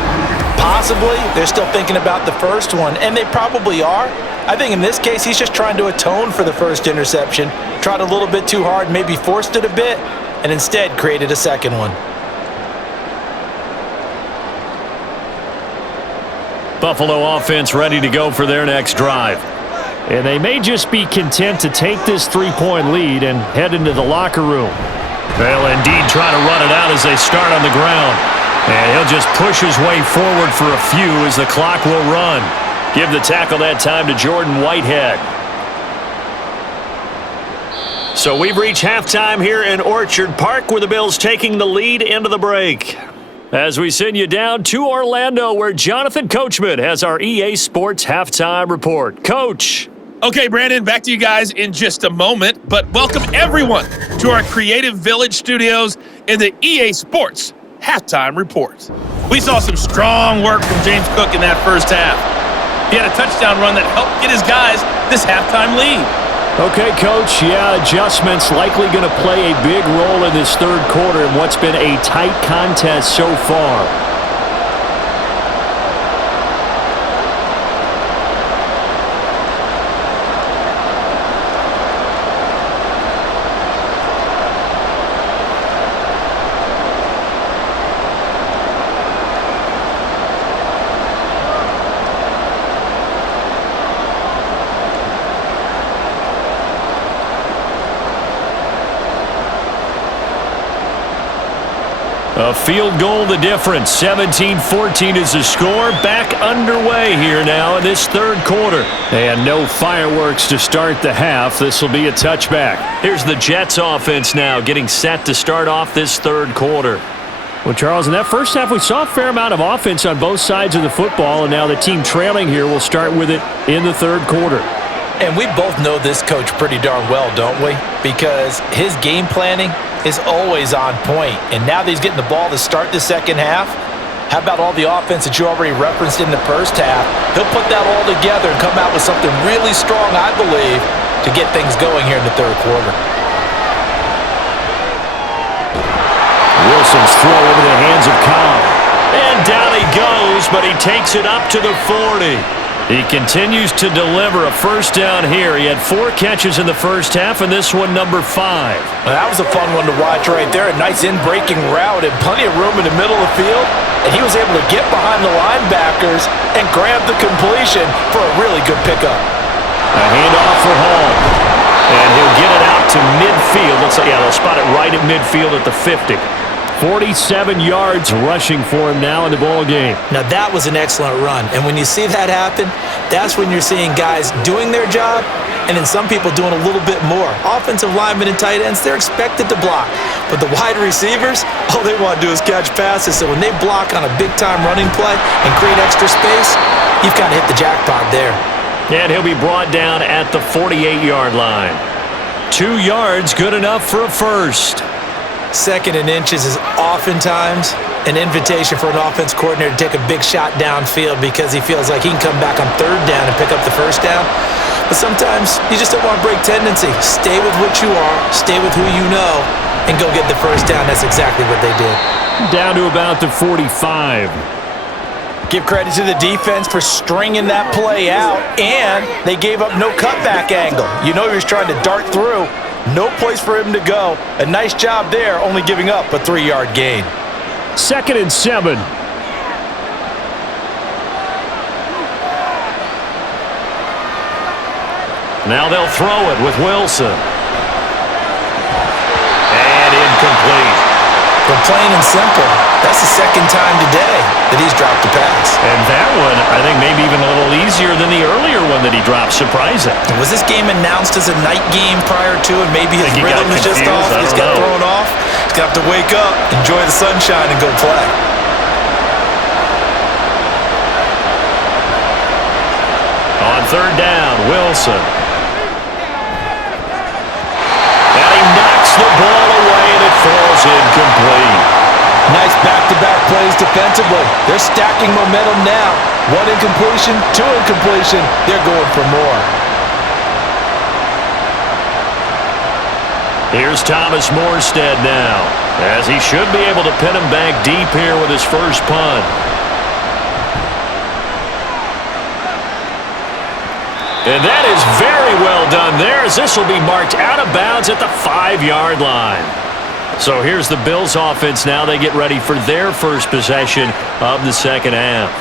possibly, they're still thinking about the first one. And they probably are. I think in this case, he's just trying to atone for the first interception. Tried a little bit too hard, maybe forced it a bit, and instead created a 2nd one. Buffalo offense ready to go for their next drive. And they may just be content to take this 3-point lead and head into the locker room. They'll indeed try to run it out as they start on the ground. And he'll just push his way forward for a few as the clock will run. Give the tackle that time to Jordan Whitehead. So we've reached halftime here in Orchard Park with the Bills taking the lead into the break. As we send you down to Orlando where Jonathan Coachman has our EA Sports Halftime Report. Coach. Okay, Brandon, back to you guys in just a moment, but welcome everyone to our Creative Village studios in the EA Sports Halftime Report. We saw some strong work from James Cook in that first half. He had a touchdown run that helped get his guys this halftime lead. Okay, Coach, yeah, adjustments likely going to play a big role in this 3rd quarter in what's been a tight contest so far. A field goal the difference. 17-14 is the score. Back underway here now in this third quarter. And no fireworks to start the half. This will be a touchback. Here's the Jets offense now getting set to start off this third quarter. Well, Charles, in that first half, we saw a fair amount of offense on both sides of the football, and now the team trailing here will start with it in the third quarter. And we both know this coach pretty darn well, don't we? Because his game planning is always on point. And now that he's getting the ball to start the second half, how about all the offense that you already referenced in the first half? He'll put that all together and come out with something really strong, I believe, to get things going here in the third quarter. Wilson's throw over the hands of Cobb. And down he goes, but he takes it up to the 40. He continues to deliver a first down here. He had 4 catches in the first half, and this one number 5. Well, that was a fun one to watch right there. A nice in-breaking route and plenty of room in the middle of the field. And he was able to get behind the linebackers and grab the completion for a really good pickup. A handoff for Hall. And he'll get it out to midfield. They'll spot it right at midfield at the 50. 47 yards rushing for him now in the ball game. Now that was an excellent run. And when you see that happen, that's when you're seeing guys doing their job and then some people doing a little bit more. Offensive linemen and tight ends, they're expected to block. But the wide receivers, all they want to do is catch passes. So when they block on a big-time running play and create extra space, you've kind of hit the jackpot there. And he'll be brought down at the 48-yard line. 2 yards, good enough for a first. Second and inches is oftentimes an invitation for an offense coordinator to take a big shot downfield because he feels like he can come back on third down and pick up the first down. But sometimes you just don't want to break tendency. Stay with what you are, stay with who you know, and go get the first down. That's exactly what they did. Down to about the 45. Give credit to the defense for stringing that play out, and they gave up no cutback angle. You know he was trying to dart through. No place for him to go. A nice job there, only giving up a 3-yard gain. 2nd and 7. Now they'll throw it with Wilson. And incomplete. But plain and simple, that's the second time today that he's dropped a pass. And that one, I think, maybe even a little easier than the earlier one that he dropped. Surprising. Was this game announced as a night game prior to, and maybe his rhythm is just off? He's got thrown off. He's got to wake up, enjoy the sunshine, and go play. On third down, Wilson. And he knocks the ball away, and it falls incomplete. Nice back-to-back plays defensively. They're stacking momentum now. 1 incompletion, 2 incompletion. They're going for more. Here's Thomas Morstead now, as he should be able to pin him back deep here with his first punt. And that is very well done there, as this will be marked out of bounds at the 5-yard line. So here's the Bills offense now. They get ready for their first possession of the second half.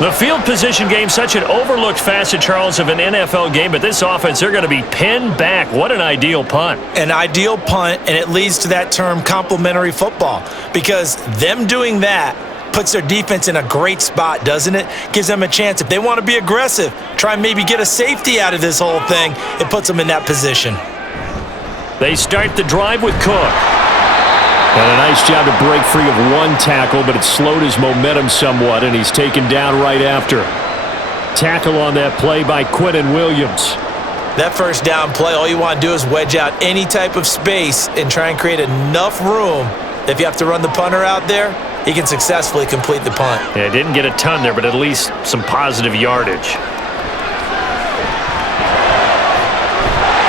The field position game, such an overlooked facet, Charles, of an NFL game, but this offense, they're going to be pinned back. What an ideal punt. An ideal punt, and it leads to that term complementary football, because them doing that puts their defense in a great spot, doesn't it? Gives them a chance. If they want to be aggressive, try and maybe get a safety out of this whole thing, it puts them in that position. They start the drive with Cook. And a nice job to break free of 1 tackle, but it slowed his momentum somewhat, and he's taken down right after. Tackle on that play by Quentin Williams. That first down play, all you want to do is wedge out any type of space and try and create enough room that if you have to run the punter out there, he can successfully complete the punt. Yeah, didn't get a ton there, but at least some positive yardage.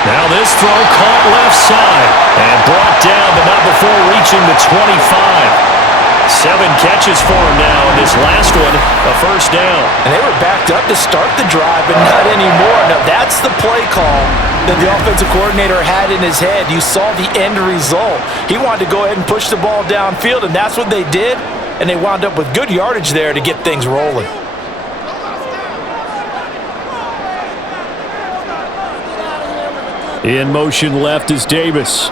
Now this throw caught left side and brought down, but not before reaching the 25. 7 catches for him now, and this last one, a first down. And they were backed up to start the drive, but not anymore. Now that's the play call that the offensive coordinator had in his head. You saw the end result. He wanted to go ahead and push the ball downfield, and that's what they did, and they wound up with good yardage there to get things rolling. In motion left is Davis.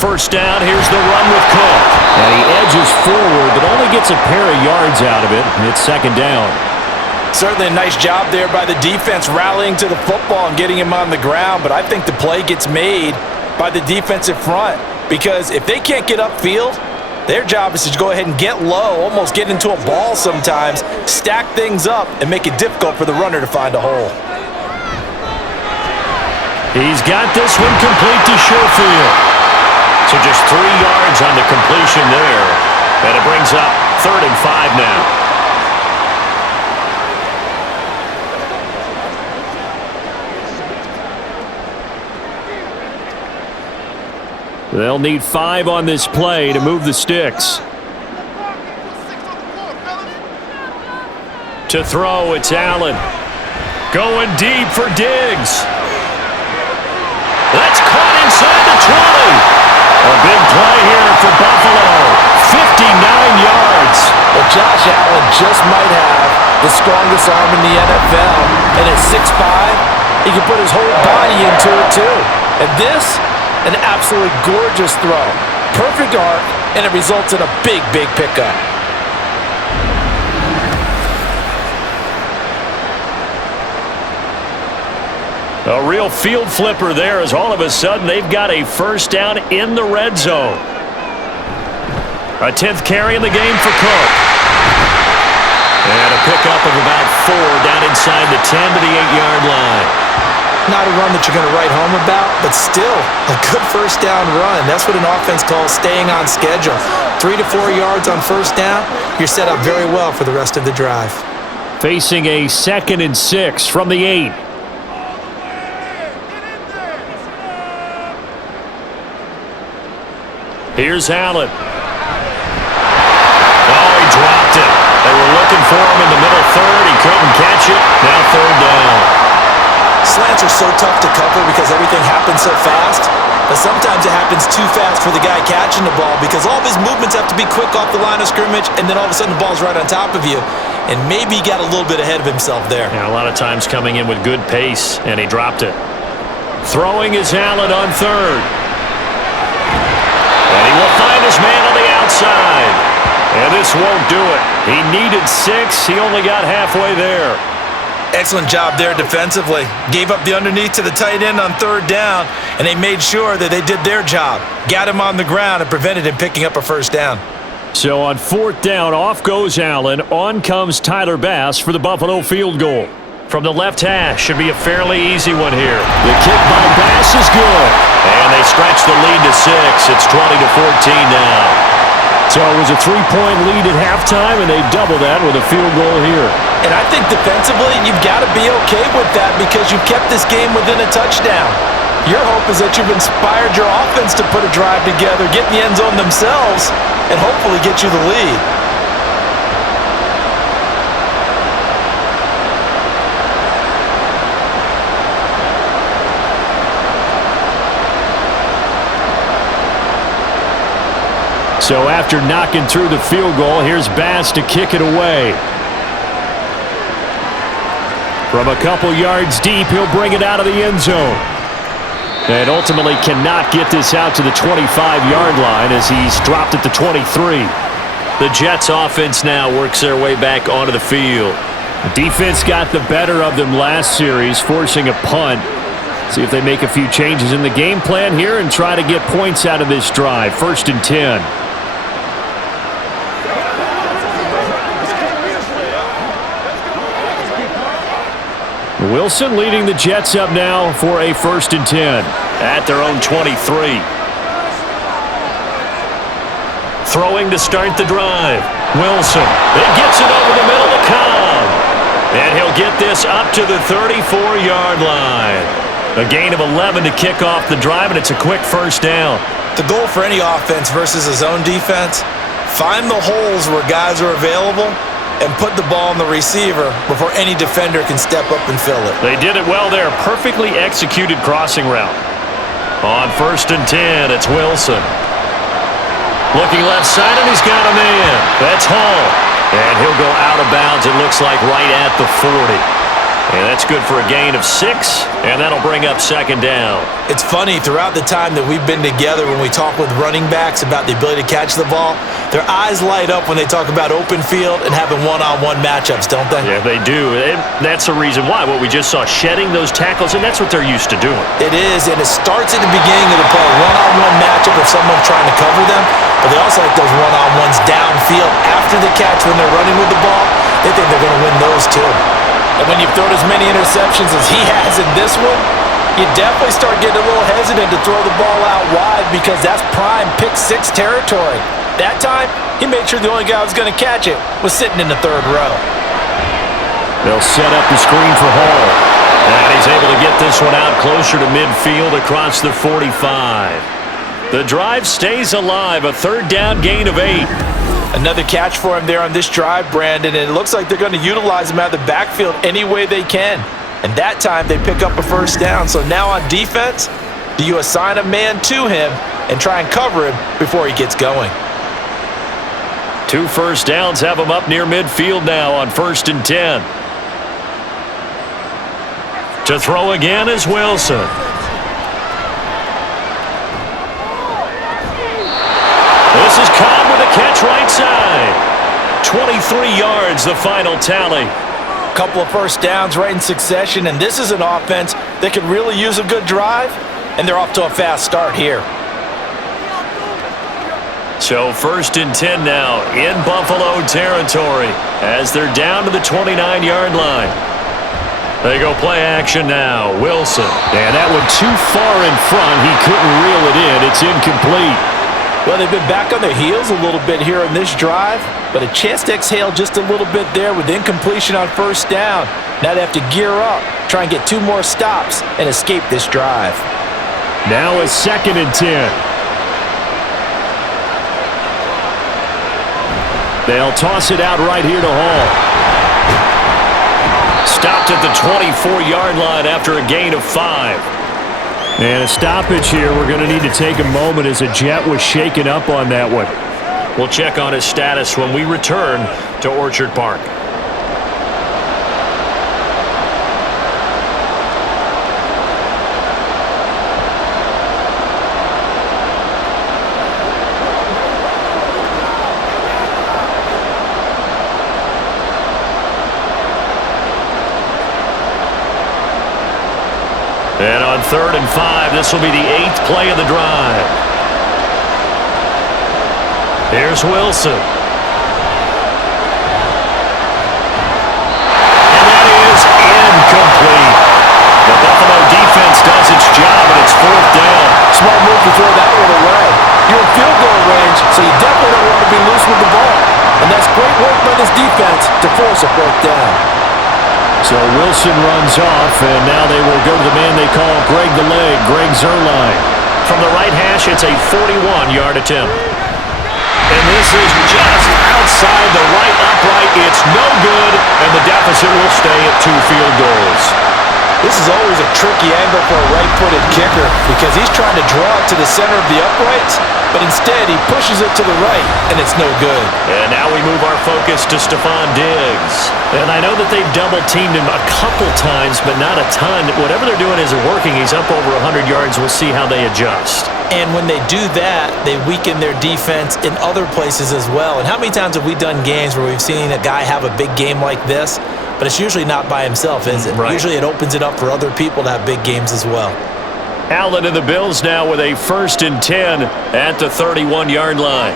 first down. Here's the run with Cook. And he edges forward, but only gets a pair of yards out of it. And it's second down. Certainly a nice job there by the defense rallying to the football and getting him on the ground, but I think the play gets made by the defensive front because if they can't get upfield, their job is to go ahead and get low, almost get into a ball sometimes, stack things up, and make it difficult for the runner to find a hole. He's got this one complete to Sherfield. So just 3 yards on the completion there. And it brings up 3rd and 5 now. They'll need 5 on this play to move the sticks. To throw, it's Allen. Going deep for Diggs. That's caught inside the 20. A big play here for Buffalo. 59 yards. Well, Josh Allen just might have the strongest arm in the NFL. And at 6'5", he can put his whole body into it too. And this, an absolutely gorgeous throw. Perfect arc, and it results in a big, big pickup. A real field flipper there as all of a sudden they've got a first down in the red zone. A 10th carry in the game for Cook. And a pickup of about 4 down inside the 10 to the 8-yard line. Not a run that you're going to write home about, but still a good first down run. That's what an offense calls staying on schedule. 3 to 4 yards on first down, you're set up very well for the rest of the drive. Facing a 2nd and 6 from the 8. Here's Allen. Oh, he dropped it. They were looking for him in the middle third. He couldn't catch it. Now 3rd down. Slants are so tough to cover because everything happens so fast, but sometimes it happens too fast for the guy catching the ball because all of his movements have to be quick off the line of scrimmage, and then all of a sudden the ball's right on top of you, and maybe he got a little bit ahead of himself there. Yeah, a lot of times coming in with good pace, and he dropped it. Throwing is Allen on 3rd. And he will find his man on the outside. And this won't do it. He needed 6. He only got halfway there. Excellent job there defensively. Gave up the underneath to the tight end on 3rd down, and they made sure that they did their job. Got him on the ground and prevented him picking up a first down. So on 4th down, off goes Allen. On comes Tyler Bass for the Buffalo field goal. From the left hash, should be a fairly easy one here. The kick by Bass is good. And they stretch the lead to 6. It's 20-14 now. So it was a 3-point lead at halftime, and they double that with a field goal here. And I think defensively, you've got to be okay with that because you've kept this game within a touchdown. Your hope is that you've inspired your offense to put a drive together, get in the end zone themselves, and hopefully get you the lead. So after knocking through the field goal, here's Bass to kick it away. From a couple yards deep, he'll bring it out of the end zone. And ultimately cannot get this out to the 25-yard line as he's dropped at the 23. The Jets offense now works their way back onto the field. The defense got the better of them last series, forcing a punt. See if they make a few changes in the game plan here and try to get points out of this drive. 1st and 10. Wilson leading the Jets up now for a 1st and 10 at their own 23. Throwing to start the drive. Wilson. It gets it over the middle to Cobb. And he'll get this up to the 34-yard line. A gain of 11 to kick off the drive, and it's a quick first down. The goal for any offense versus a zone defense, find the holes where guys are available and put the ball on the receiver before any defender can step up and fill it. They did it well there. Perfectly executed crossing route. On 1st and 10, it's Wilson. Looking left side, and he's got a man. That's Hall. And he'll go out of bounds, it looks like, right at the 40. And that's good for a gain of 6, and that'll bring up second down. It's funny, throughout the time that we've been together, when we talk with running backs about the ability to catch the ball, their eyes light up when they talk about open field and having one-on-one matchups, don't they? Yeah, they do. And that's the reason why. What we just saw, shedding those tackles, and that's what they're used to doing. It is, and it starts at the beginning of the play, one-on-one matchup if someone's trying to cover them, but they also like those one-on-ones downfield after the catch when they're running with the ball. They think they're going to win those too. And when you've thrown as many interceptions as he has in this one, you definitely start getting a little hesitant to throw the ball out wide because that's prime pick-6 territory. That time, he made sure the only guy who was going to catch it was sitting in the third row. They'll set up the screen for Hall. And he's able to get this one out closer to midfield across the 45. The drive stays alive, a third down gain of 8. Another catch for him there on this drive, Brandon, and it looks like they're going to utilize him out of the backfield any way they can. And that time they pick up a first down. So now on defense, do you assign a man to him and try and cover him before he gets going? 2 first downs have him up near midfield now on 1st and 10. To throw again is Wilson. This is Cobb with a catch right side. 23 yards, the final tally. Couple of first downs right in succession, and this is an offense that could really use a good drive, and they're off to a fast start here. So 1st and 10 now in Buffalo territory as they're down to the 29-yard line. They go play action now. Wilson. And that one too far in front. He couldn't reel it in. It's incomplete. Well, they've been back on their heels a little bit here in this drive, but a chance to exhale just a little bit there with incompletion on first down. Now they have to gear up, try and get 2 more stops, and escape this drive. Now a 2nd and 10. They'll toss it out right here to Hall. Stopped at the 24-yard line after a gain of 5. And a stoppage here. We're going to need to take a moment as a Jet was shaken up on that one. We'll check on his status when we return to Orchard Park. And on 3rd and 5, this will be the 8th play of the drive. Here's Wilson. And that is incomplete. The Buffalo defense does its job, and it's 4th down. Smart move to throw that one away. You're in field goal range, so you definitely don't want to be loose with the ball. And that's great work by this defense to force a 4th down. So Wilson runs off, and now they will go to the man they call Greg the Leg, Greg Zuerlein. From the right hash, it's a 41-yard attempt. And this is just outside the right upright. It's no good, and the deficit will stay at 2 field goals. This is always a tricky angle for a right-footed kicker because he's trying to draw it to the center of the uprights, but instead he pushes it to the right, and it's no good. And now we move our focus to Stephon Diggs. And I know that they've double-teamed him a couple times, but not a ton. Whatever they're doing isn't working. He's up over 100 yards. We'll see how they adjust. And when they do that, they weaken their defense in other places as well. And how many times have we done games where we've seen a guy have a big game like this, but it's usually not by himself, is it? Right. Usually it opens it up for other people to have big games as well. Allen and the Bills now with a 1st and 10 at the 31-yard line.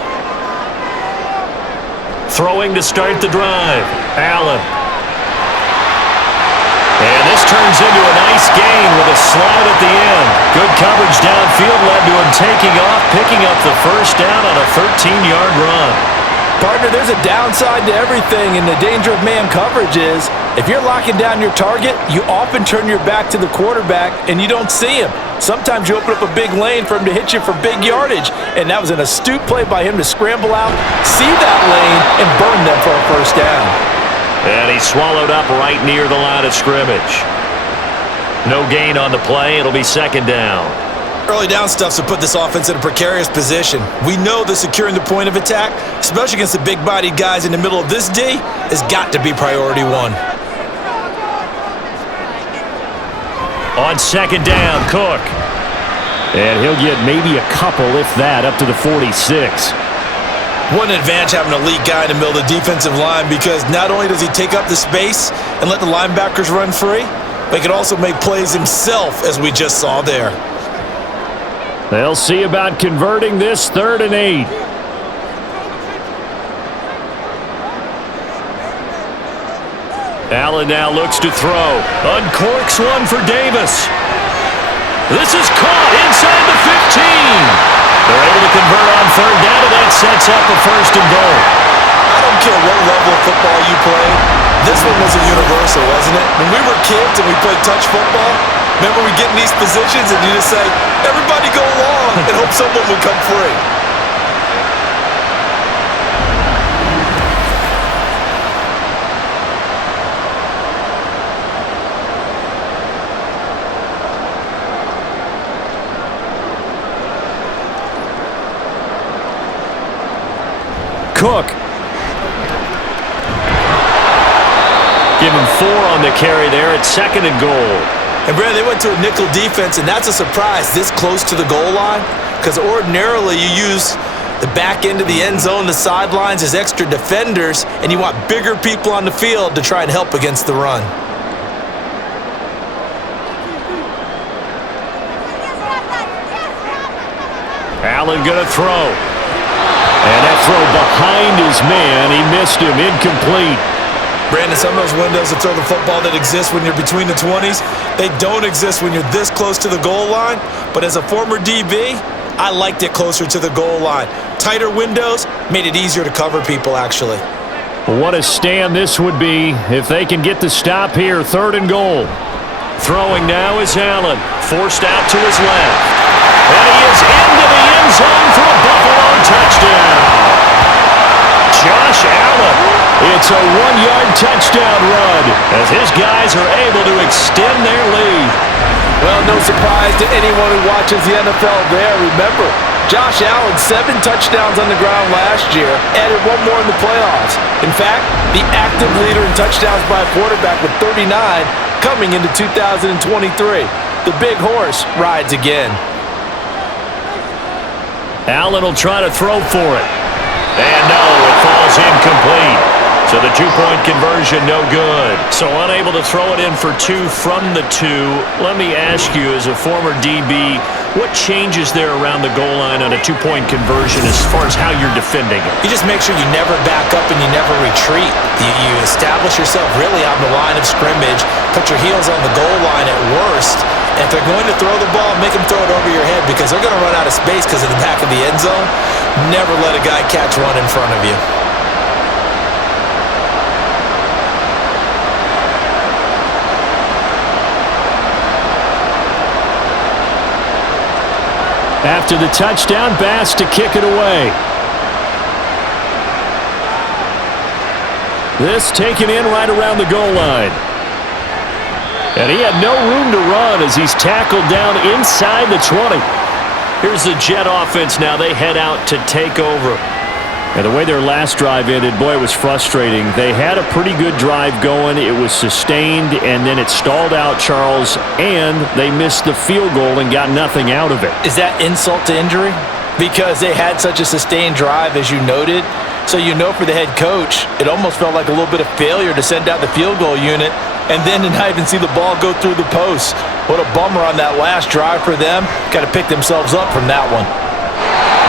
Throwing to start the drive. Allen. And this turns into a nice gain with a slide at the end. Good coverage downfield led to him taking off, picking up the first down on a 13-yard run. Partner, there's a downside to everything, and the danger of man coverage is if you're locking down your target, you often turn your back to the quarterback and you don't see him. Sometimes you open up a big lane for him to hit you for big yardage, and that was an astute play by him to scramble out, see that lane, and burn them for a first down. And he swallowed up right near the line of scrimmage. No gain on the play. It'll be 2nd down. Early down stuff's to put this offense in a precarious position. We know that securing the point of attack, especially against the big-bodied guys in the middle of this D, has got to be priority 1. On second down, Cook. And he'll get maybe a couple, if that, up to the 46. What an advantage having an elite guy in the middle of the defensive line, because not only does he take up the space and let the linebackers run free, but he can also make plays himself, as we just saw there. They'll see about converting this 3rd and 8. Allen now looks to throw. Uncorks one for Davis. This is caught inside the 15. They're able to convert on 3rd down, and that sets up a 1st and goal. I don't care what level of football you play. This one was a universal, wasn't it? When we were kids and we played touch football, remember we get in these positions and you just say, everybody go along and hope someone will come free. Cook. Give him 4 on the carry there at 2nd and goal. And, Brad, they went to a nickel defense, and that's a surprise this close to the goal line, because ordinarily you use the back end of the end zone, the sidelines as extra defenders, and you want bigger people on the field to try and help against the run. Allen going to throw. And that throw behind his man. He missed him. Incomplete. Brandon, some of those windows to throw the football that exist when you're between the 20s, they don't exist when you're this close to the goal line. But as a former DB, I liked it closer to the goal line. Tighter windows made it easier to cover people, actually. Well, what a stand this would be if they can get the stop here. 3rd and goal. Throwing now is Allen. Forced out to his left. And he is into the end zone for a Buffalo touchdown. Josh Allen. It's a 1-yard touchdown run as his guys are able to extend their lead. Well, no surprise to anyone who watches the NFL there. Remember, Josh Allen, 7 touchdowns on the ground last year, added 1 more in the playoffs. In fact, the active leader in touchdowns by a quarterback with 39 coming into 2023. The big horse rides again. Allen will try to throw for it. And no, it falls incomplete. So the 2-point conversion, no good. So unable to throw it in for 2 from the 2. Let me ask you, as a former DB, what changes there around the goal line on a 2-point conversion as far as how you're defending it? You just make sure you never back up and you never retreat. You establish yourself really on the line of scrimmage, put your heels on the goal line at worst. And if they're going to throw the ball, make them throw it over your head, because they're going to run out of space because of the back of the end zone. Never let a guy catch one in front of you. After the touchdown, Bass to kick it away. This taken in right around the goal line. And he had no room to run as he's tackled down inside the 20. Here's the Jet offense now. They head out to take over. And the way their last drive ended, boy, it was frustrating. They had a pretty good drive going. It was sustained, and then it stalled out, Charles, and they missed the field goal and got nothing out of it. Is that insult to injury? Because they had such a sustained drive, as you noted. So you know, for the head coach, it almost felt like a little bit of failure to send out the field goal unit and then to not even see the ball go through the post. What a bummer on that last drive for them. Got to pick themselves up from that one.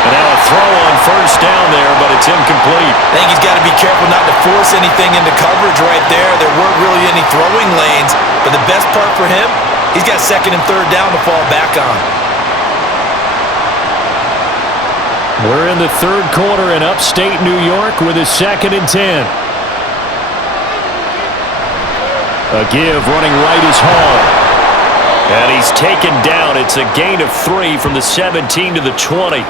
And now a throw on 1st down there, but it's incomplete. I think he's got to be careful not to force anything into coverage right there. There weren't really any throwing lanes, but the best part for him, he's got 2nd and 3rd down to fall back on. We're in the 3rd quarter in upstate New York with a 2nd and 10. A give running right is Hall. And he's taken down. It's a gain of 3 from the 17 to the 20.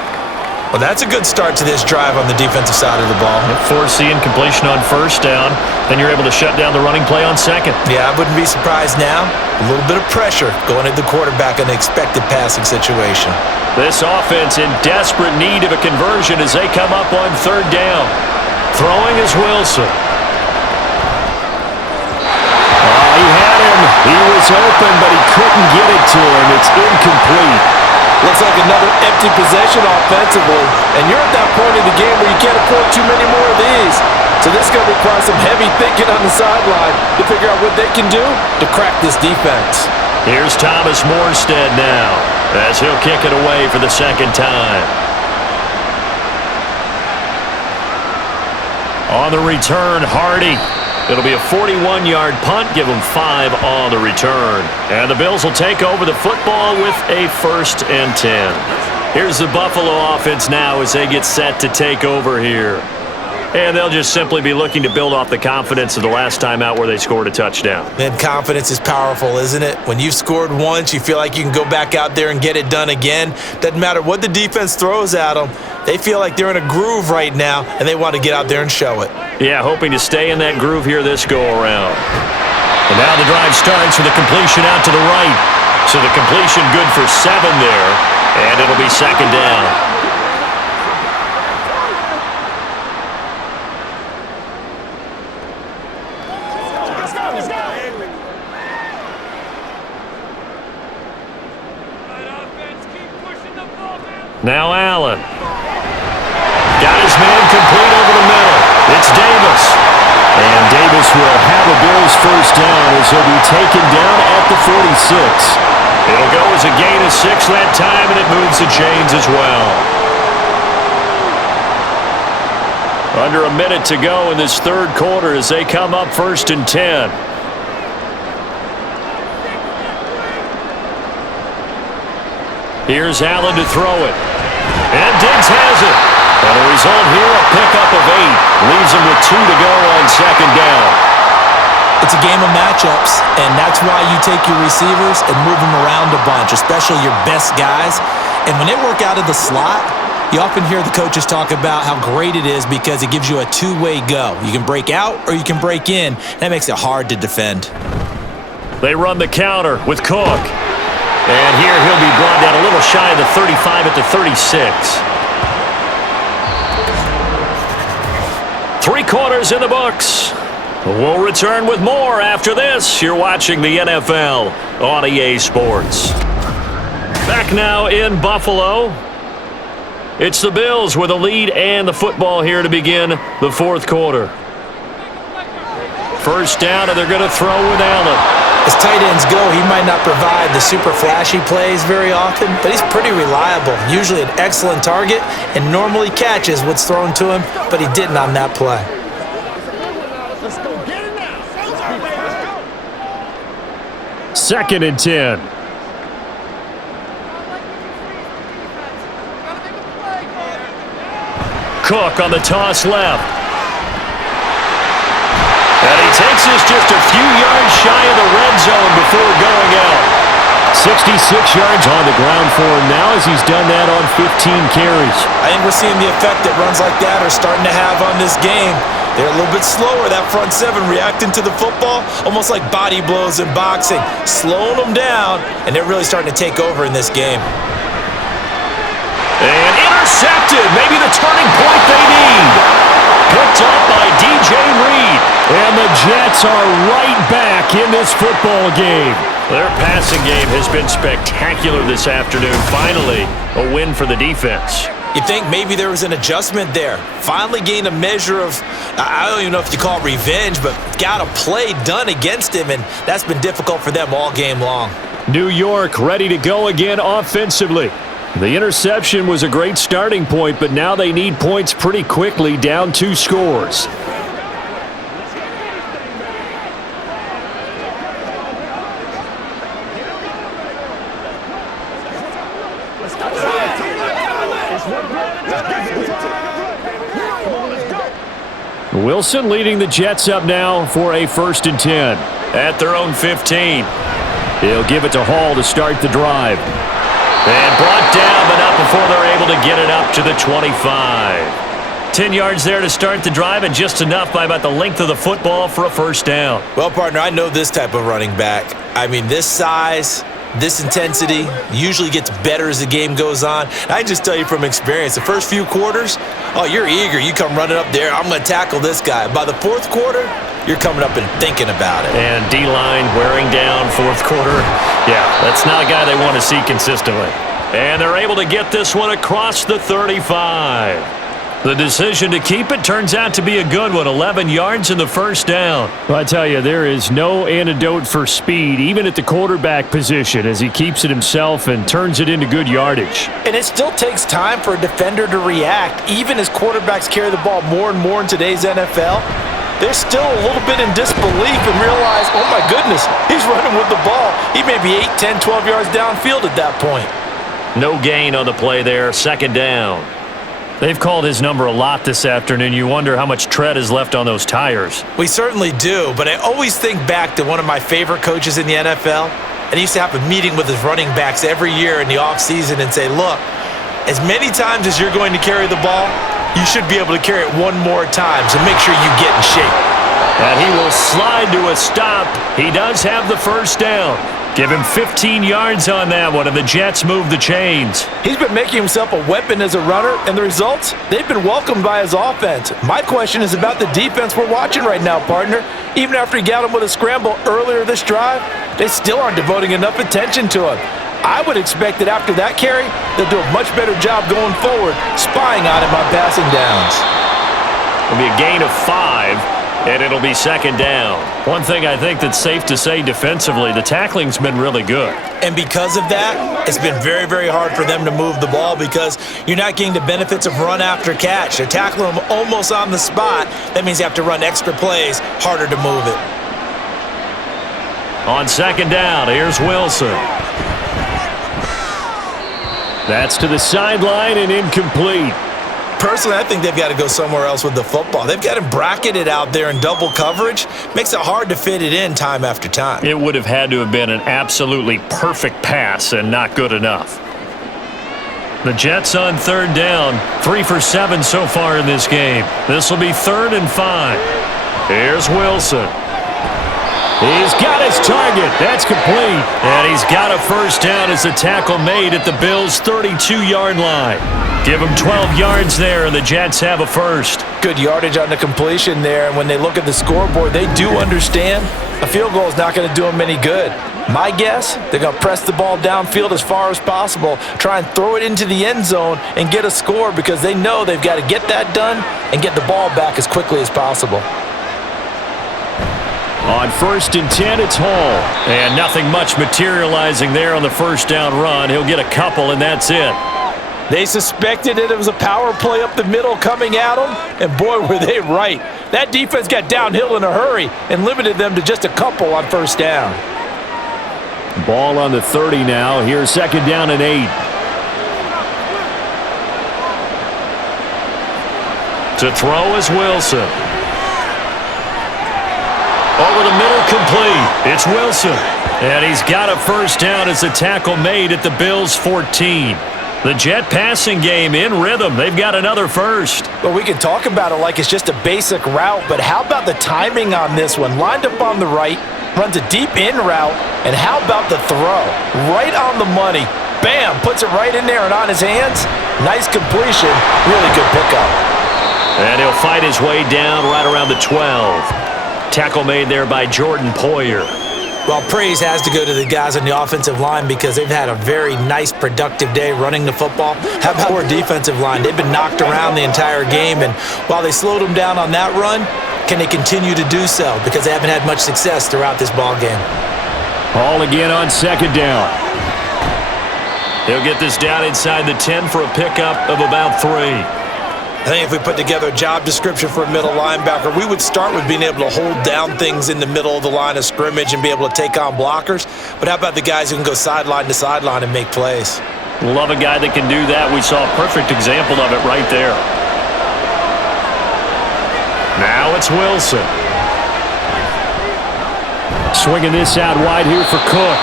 Well, that's a good start to this drive on the defensive side of the ball. Force the incompletion on 1st down. Then you're able to shut down the running play on 2nd. Yeah, I wouldn't be surprised now. A little bit of pressure going at the quarterback in an expected passing situation. This offense in desperate need of a conversion as they come up on 3rd down. Throwing is Wilson. He had him. He was open, but he couldn't get It's incomplete. Looks like another empty possession offensively, and you're at that point in the game where you can't afford too many more of these. So this is going to require some heavy thinking on the sideline to figure out what they can do to crack this defense. Here's Thomas Morstead now, as he'll kick it away for the second time. On the return, Hardy. It'll be a 41-yard punt, give them 5 on the return. And the Bills will take over the football with a 1st and 10. Here's the Buffalo offense now as they get set to take over here. And they'll just simply be looking to build off the confidence of the last time out where they scored a touchdown. Man, confidence is powerful, isn't it? When you've scored once, you feel like you can go back out there and get it done again. Doesn't matter what the defense throws at them. They feel like they're in a groove right now, and they want to get out there and show it. Yeah, hoping to stay in that groove here this go-around. And now the drive starts with a completion out to the right. So the completion good for 7 there, and it'll be 2nd down. Now Allen. Got his man complete over the middle. It's Davis. And Davis will have a Bills 1st down as he'll be taken down at the 46. It'll go as a gain of 6 that time, and it moves the chains as well. Under a minute to go in this 3rd quarter as they come up 1st and 10. Here's Allen to throw it. And Diggs has it. And the result here, a pickup of 8. Leaves him with 2 to go on 2nd down. It's a game of matchups, and that's why you take your receivers and move them around a bunch, especially your best guys. And when they work out of the slot, you often hear the coaches talk about how great it is because it gives you a two-way go. You can break out or you can break in. That makes it hard to defend. They run the counter with Cook. And here he'll be brought down a little shy of the 35 at the 36. 3 quarters in the books. We'll return with more after this. You're watching the NFL on EA Sports. Back now in Buffalo. It's the Bills with a lead and the football here to begin the 4th quarter. 1st down, and they're going to throw with Allen. As tight ends go, he might not provide the super flashy plays very often, but he's pretty reliable. Usually an excellent target and normally catches what's thrown to him, but he didn't on that play. Let's go get it now. 2nd and 10. Cook on the toss left. And he takes this just a few yards shy of the red zone before going out. 66 yards on the ground for him now as he's done that on 15 carries. I think we're seeing the effect that runs like that are starting to have on this game. They're a little bit slower, that front 7 reacting to the football, almost like body blows in boxing, slowing them down, and they're really starting to take over in this game. And intercepted, maybe the turning point they need. Picked up by DJ Reed. And the Jets are right back in this football game. Their passing game has been spectacular this afternoon. Finally, a win for the defense. You think maybe there was an adjustment there. Finally gained a measure of, I don't even know if you call it revenge, but got a play done against him, and that's been difficult for them all game long. New York ready to go again offensively. The interception was a great starting point, but now they need points pretty quickly, down 2 scores. Wilson leading the Jets up now for a 1st and 10 at their own 15. He'll give it to Hall to start the drive. And brought down, but not before they're able to get it up to the 25. 10 yards there to start the drive, and just enough by about the length of the football for a 1st down. Well, partner, I know this type of running back. I mean, this size, this intensity usually gets better as the game goes on. And I just tell you from experience, the first few quarters, oh, you're eager. You come running up there, I'm going to tackle this guy. By the 4th quarter, you're coming up and thinking about it. And D-line wearing down fourth quarter. Yeah, that's not a guy they want to see consistently. And they're able to get this one across the 35. The decision to keep it turns out to be a good one, 11 yards in the first down. Well, I tell you, there is no antidote for speed, even at the quarterback position, as he keeps it himself and turns it into good yardage. And it still takes time for a defender to react, even as quarterbacks carry the ball more and more in today's NFL. They're still a little bit in disbelief and realize, oh my goodness, he's running with the ball. He may be 8, 10, 12 yards downfield at that point. No gain on the play there, second down. They've called his number a lot this afternoon. You wonder how much tread is left on those tires. We certainly do, but I always think back to one of my favorite coaches in the NFL, and he used to have a meeting with his running backs every year in the offseason and say, look, as many times as you're going to carry the ball, you should be able to carry it one more time, so make sure you get in shape. And he will slide to a stop. He does have the first down. Give him 15 yards on that one, and the Jets move the chains. He's been making himself a weapon as a runner, and the results, they've been welcomed by his offense. My question is about the defense we're watching right now, partner. Even after he got him with a scramble earlier this drive, they still aren't devoting enough attention to him. I would expect that after that carry, they'll do a much better job going forward, spying on him on passing downs. It'll be a gain of 5. And it'll be second down. One thing I think that's safe to say defensively, the tackling's been really good. And because of that, it's been very, very hard for them to move the ball because you're not getting the benefits of run after catch. They're tackling them almost on the spot. That means you have to run extra plays, harder to move it. On second down, here's Wilson. That's to the sideline and incomplete. Personally, I think they've got to go somewhere else with the football. They've got him bracketed out there in double coverage. Makes it hard to fit it in time after time. It would have had to have been an absolutely perfect pass and not good enough. The Jets on third down, 3 for 7 so far in this game. This will be 3rd and 5. Here's Wilson. He's got his target. That's complete. And he's got a first down as a tackle made at the Bills' 32-yard line. Give him 12 yards there, and the Jets have a first. Good yardage on the completion there. And when they look at the scoreboard, they do understand a field goal is not going to do them any good. My guess, they're going to press the ball downfield as far as possible, try and throw it into the end zone and get a score because they know they've got to get that done and get the ball back as quickly as possible. On 1st and 10, it's Hall. And nothing much materializing there on the first down run. He'll get a couple, and that's it. They suspected it was a power play up the middle coming at them, and boy, were they right. That defense got downhill in a hurry and limited them to just a couple on first down. Ball on the 30 now. Here's second down and 8. To throw is Wilson. Over the middle, complete. It's Wilson. And he's got a first down as a tackle made at the Bills' 14. The Jet passing game in rhythm. They've got another first. Well, we can talk about it like it's just a basic route, but how about the timing on this one? Lined up on the right, runs a deep in route, and how about the throw? Right on the money. Bam, puts it right in there and on his hands. Nice completion. Really good pickup. And he'll fight his way down right around the 12. Tackle made there by Jordan Poyer. Well, praise has to go to the guys on the offensive line because they've had a very nice, productive day running the football. How about our defensive line? They've been knocked around the entire game, and while they slowed them down on that run, can they continue to do so? Because they haven't had much success throughout this ball game. Ball again on second down. He'll get this down inside the 10 for a pickup of about 3. I think if we put together a job description for a middle linebacker, we would start with being able to hold down things in the middle of the line of scrimmage and be able to take on blockers. But how about the guys who can go sideline to sideline and make plays? Love a guy that can do that. We saw a perfect example of it right there. Now it's Wilson. Swinging this out wide here for Cook.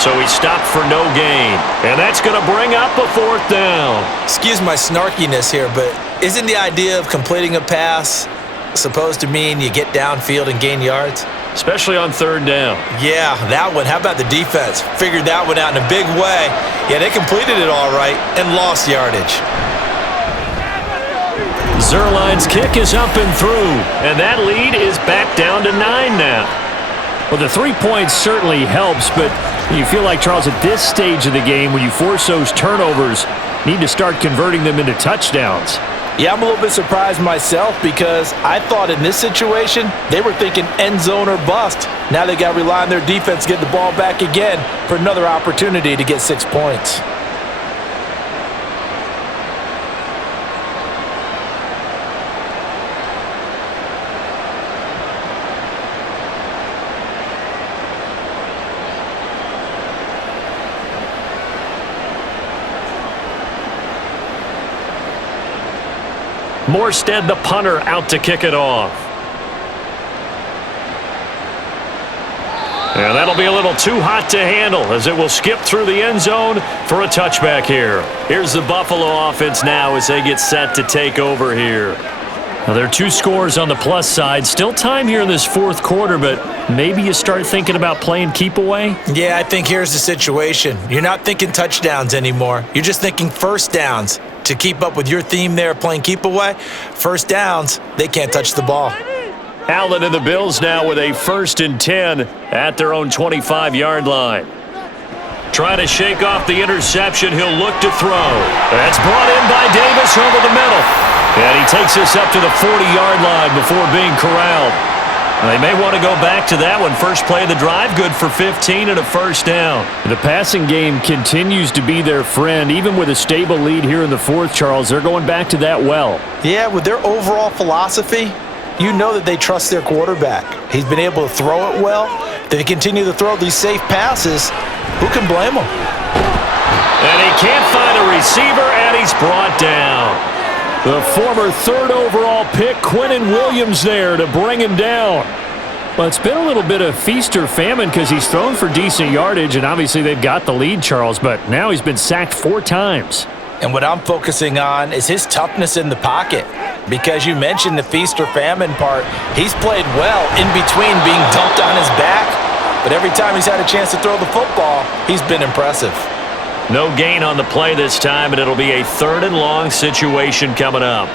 So he stopped for no gain. And that's going to bring up a 4th down. Excuse my snarkiness here, but isn't the idea of completing a pass supposed to mean you get downfield and gain yards? Especially on 3rd down. Yeah, that one. How about the defense? Figured that one out in a big way. Yeah, they completed it all right and lost yardage. Zuerlein's kick is up and through, and that lead is back down to 9 now. Well, the 3 points certainly helps, but you feel like, Charles, at this stage of the game, when you force those turnovers, need to start converting them into touchdowns. Yeah, I'm a little bit surprised myself because I thought in this situation they were thinking end zone or bust. Now they got to rely on their defense to get the ball back again for another opportunity to get 6 points. Morstead, the punter, out to kick it off. And that'll be a little too hot to handle as it will skip through the end zone for a touchback here. Here's the Buffalo offense now as they get set to take over here. Now, there are 2 scores on the plus side. Still time here in this fourth quarter, but maybe you start thinking about playing keep away? Yeah, I think here's the situation. You're not thinking touchdowns anymore. You're just thinking first downs. To keep up with your theme there, playing keep away, first downs, they can't touch the ball. Allen and the Bills now with a 1st and 10 at their own 25-yard line. Trying to shake off the interception, he'll look to throw. That's brought in by Davis over the middle. And he takes us up to the 40-yard line before being corralled. They may want to go back to that one. First play of the drive, good for 15 and a first down. The passing game continues to be their friend. Even with a stable lead here in the fourth, Charles, they're going back to that well. Yeah, with their overall philosophy, you know that they trust their quarterback. He's been able to throw it well. They continue to throw these safe passes. Who can blame them? And he can't find a receiver, and he's brought down. The former 3rd overall pick, Quinnen Williams, there to bring him down. Well, it's been a little bit of feast or famine because he's thrown for decent yardage, and obviously they've got the lead, Charles, but now he's been sacked 4 times. And what I'm focusing on is his toughness in the pocket. Because you mentioned the feast or famine part, he's played well in between being dumped on his back. But every time he's had a chance to throw the football, he's been impressive. No gain on the play this time, and it'll be a 3rd and long situation coming up.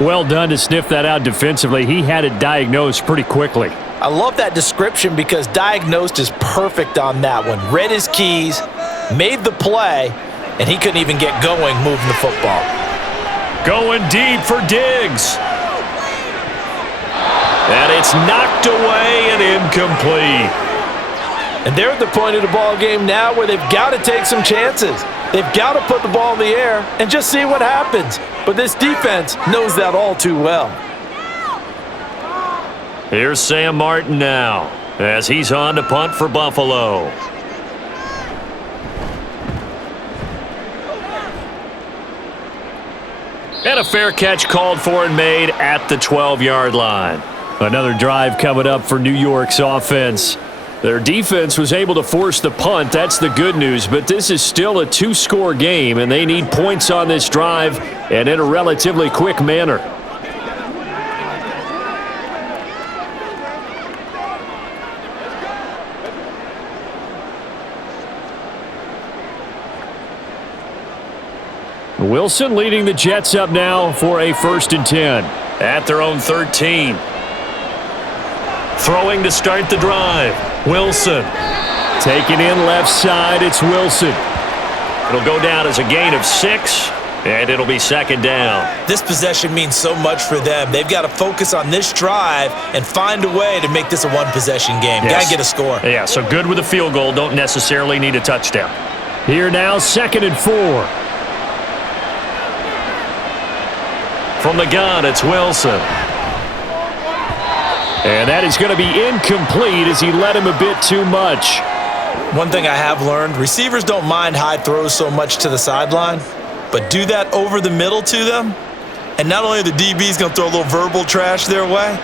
Well done to sniff that out defensively. He had it diagnosed pretty quickly. I love that description because diagnosed is perfect on that one. Read his keys, made the play, and he couldn't even get going moving the football. Going deep for Diggs. And it's knocked away and incomplete. And they're at the point of the ball game now where they've got to take some chances. They've got to put the ball in the air and just see what happens. But this defense knows that all too well. Here's Sam Martin now as he's on to punt for Buffalo. And a fair catch called for and made at the 12-yard line. Another drive coming up for New York's offense. Their defense was able to force the punt. That's the good news, but this is still a 2-score game, and they need points on this drive and in a relatively quick manner. Wilson leading the Jets up now for a 1st and 10 at their own 13. Throwing to start the drive. Wilson. Taking in left side, it's Wilson. It'll go down as a gain of 6, and it'll be 2nd down. This possession means so much for them. They've got to focus on this drive and find a way to make this a 1-possession game. Yes. Got to get a score. Yeah, so good with a field goal. Don't necessarily need a touchdown. Here now, 2nd and 4. From the gun, it's Wilson. And that is going to be incomplete as he led him a bit too much. One thing I have learned, receivers don't mind high throws so much to the sideline, but do that over the middle to them, and not only are the DBs going to throw a little verbal trash their way,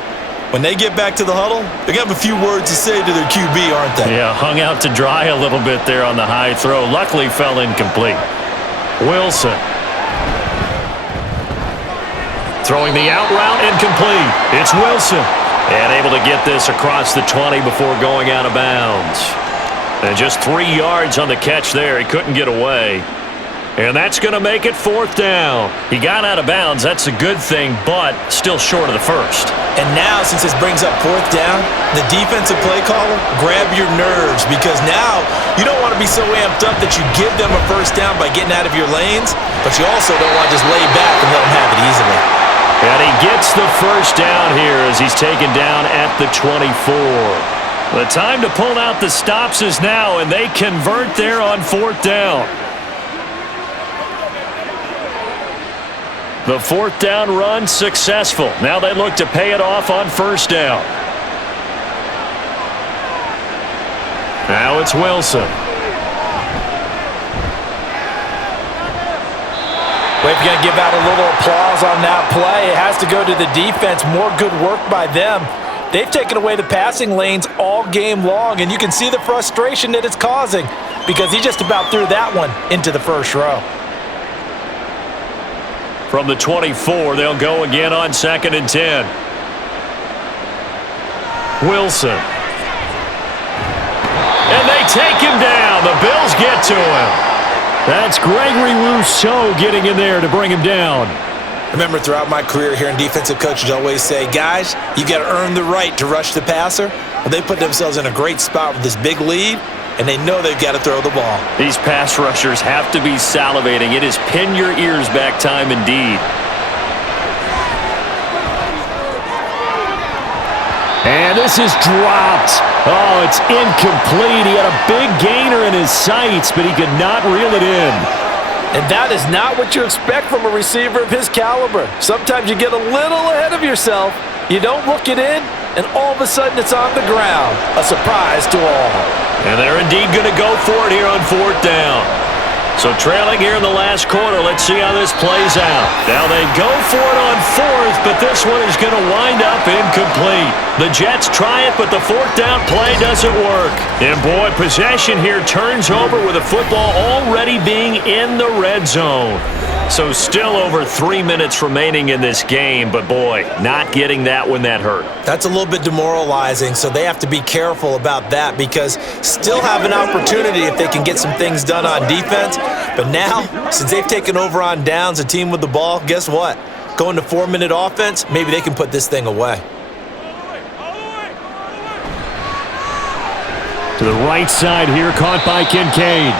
when they get back to the huddle, they're going to have a few words to say to their QB, aren't they? Yeah, hung out to dry a little bit there on the high throw. Luckily fell incomplete. Wilson. Throwing the out route, incomplete. It's Wilson. And able to get this across the 20 before going out of bounds. And just 3 yards on the catch there. He couldn't get away. And that's going to make it 4th down. He got out of bounds. That's a good thing, but still short of the first. And now, since this brings up 4th down, the defensive play caller, grab your nerves, because now you don't want to be so amped up that you give them a 1st down by getting out of your lanes, but you also don't want to just lay back and let them have it easily. And he gets the 1st down here as he's taken down at the 24. The time to pull out the stops is now, and they convert there on 4th down. The 4th down run successful. Now they look to pay it off on 1st down. Now it's Wilson. Well, if you're going to give out a little applause on that play, it has to go to the defense. More good work by them. They've taken away the passing lanes all game long, and you can see the frustration that it's causing because he just about threw that one into the first row. From the 24, they'll go again on 2nd and 10. Wilson. And they take him down. The Bills get to him. That's Gregory Rousseau getting in there to bring him down. I remember throughout my career hearing defensive coaches always say, guys, you got to earn the right to rush the passer. Well, they put themselves in a great spot with this big lead, and they know they've got to throw the ball. These pass rushers have to be salivating. It is pin your ears back time indeed. And this is dropped. Oh, it's incomplete. He had a big gainer in his sights, but he could not reel it in. And that is not what you expect from a receiver of his caliber. Sometimes you get a little ahead of yourself. You don't look it in, and all of a sudden it's on the ground. A surprise to all. And they're indeed going to go for it here on 4th down. So trailing here in the last quarter, let's see how this plays out. Now they go for it on 4th, but this one is going to wind up incomplete. The Jets try it, but the 4th down play doesn't work. And boy, possession here turns over with the football already being in the red zone. So still over 3 minutes remaining in this game, but boy, not getting that when that hurt. That's a little bit demoralizing, so they have to be careful about that because still have an opportunity if they can get some things done on defense. But now, since they've taken over on downs, a team with the ball, guess what? Going to 4-minute offense, maybe they can put this thing away. To the right side here, caught by Kincaid.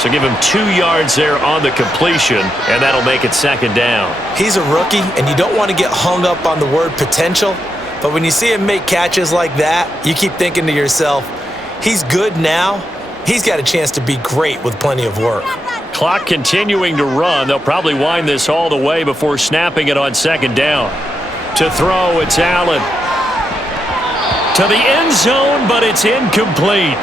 So give him 2 yards there on the completion, and that'll make it 2nd down. He's a rookie, and you don't want to get hung up on the word potential, but when you see him make catches like that, you keep thinking to yourself, he's good now. He's got a chance to be great with plenty of work. Clock continuing to run. They'll probably wind this all the way before snapping it on 2nd down. To throw, it's Allen. To the end zone, but it's incomplete.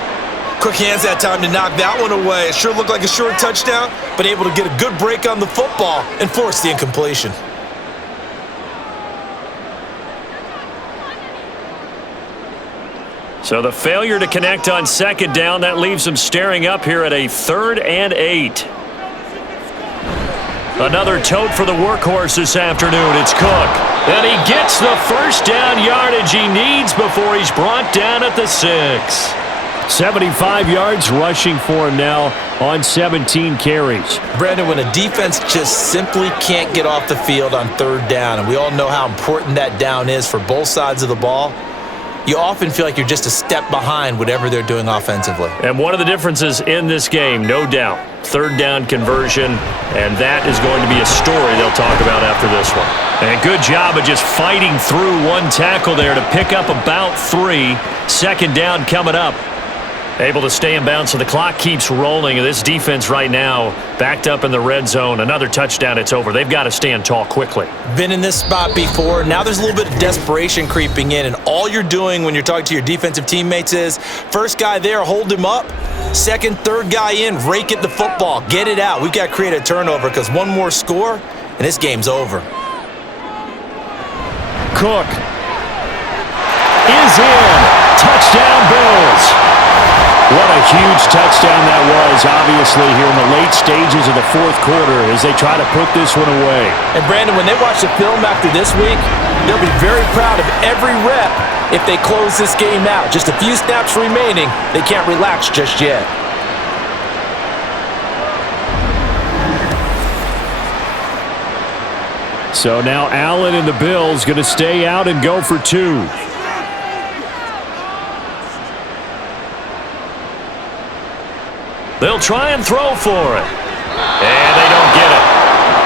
Quick hands that time to knock that one away. It sure looked like a short touchdown, but able to get a good break on the football and force the incompletion. So the failure to connect on 2nd down, that leaves them staring up here at a 3rd and 8. Another tote for the workhorse this afternoon. It's Cook. And he gets the 1st down yardage he needs before he's brought down at the 6. 75 yards rushing for him now on 17 carries. Brandon, when a defense just simply can't get off the field on 3rd down, and we all know how important that down is for both sides of the ball, you often feel like you're just a step behind whatever they're doing offensively. And one of the differences in this game, no doubt, 3rd down conversion, and that is going to be a story they'll talk about after this one. And good job of just fighting through one tackle there to pick up about 3. 2nd down coming up. Able to stay in bounds, so the clock keeps rolling. And this defense right now backed up in the red zone. Another touchdown, it's over. They've got to stand tall quickly. Been in this spot before. Now there's a little bit of desperation creeping in, and all you're doing when you're talking to your defensive teammates is first guy there, hold him up. 2nd, 3rd guy in, rake at the football. Get it out. We've got to create a turnover because one more score, and this game's over. Cook is in. Touchdown, Bills. What a huge touchdown that was, obviously, here in the late stages of the 4th quarter as they try to put this one away. And, Brandon, when they watch the film after this week, they'll be very proud of every rep if they close this game out. Just a few snaps remaining. They can't relax just yet. So now Allen and the Bills going to stay out and go for 2. They'll try and throw for it. And they don't get it.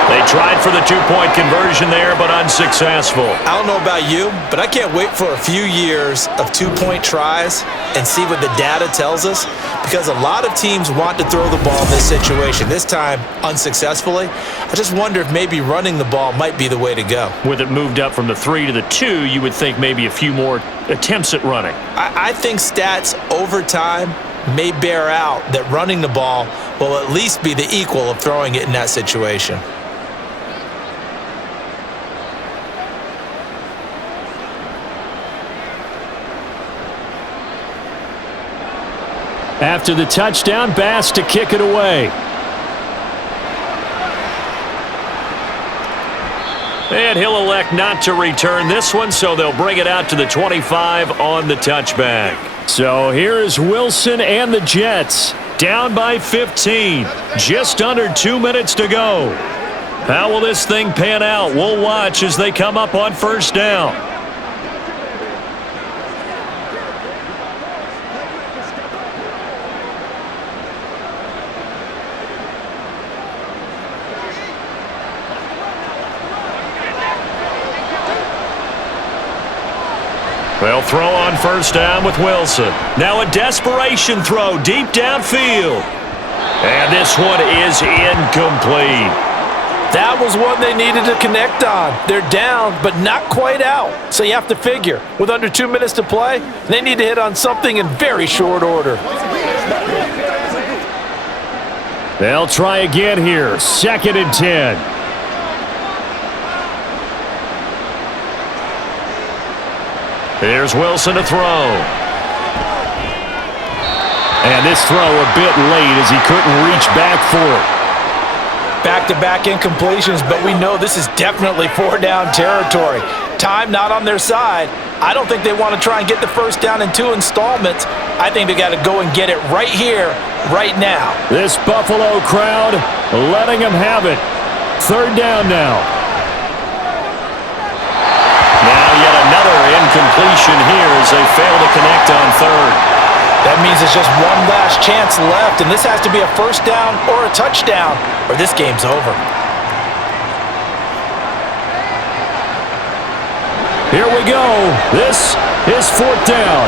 They tried for the 2-point conversion there, but unsuccessful. I don't know about you, but I can't wait for a few years of 2-point tries and see what the data tells us, because a lot of teams want to throw the ball in this situation. This time, unsuccessfully. I just wonder if maybe running the ball might be the way to go. With it moved up from the 3 to the 2, you would think maybe a few more attempts at running. I think stats over time may bear out that running the ball will at least be the equal of throwing it in that situation. After the touchdown, Bass to kick it away. And he'll elect not to return this one, so they'll bring it out to the 25 on the touchback. So here is Wilson and the Jets, down by 15. Just under 2 minutes to go. How will this thing pan out? We'll watch as they come up on first down. They'll throw on first down with Wilson. Now a desperation throw deep downfield. And this one is incomplete. That was one they needed to connect on. They're down, but not quite out. So you have to figure, with under 2 minutes to play, they need to hit on something in very short order. They'll try again here. 2nd and 10. Here's Wilson to throw. And this throw a bit late as he couldn't reach back for it. Back-to-back incompletions, but we know this is definitely 4-down territory. Time not on their side. I don't think they want to try and get the first down in 2 installments. I think they got to go and get it right here, right now. This Buffalo crowd letting them have it. 3rd down now. Now yet another incompletion here as they fail to connect on 3rd. That means it's just one last chance left, and this has to be a first down or a touchdown, or this game's over. Here we go. This is 4th down.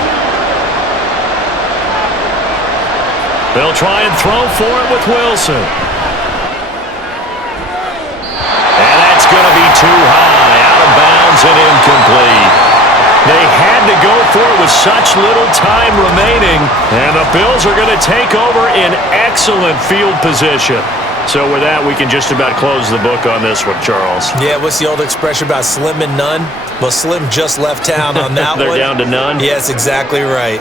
They'll try and throw for it with Wilson. And that's going to be too high, out of bounds and incomplete. They had to go for it with such little time remaining, and the Bills are going to take over in excellent field position. So with that, we can just about close the book on this one, Charles. Yeah, what's the old expression about slim and none? Well, Slim just left town on that one. They're down to none? Yes, exactly right.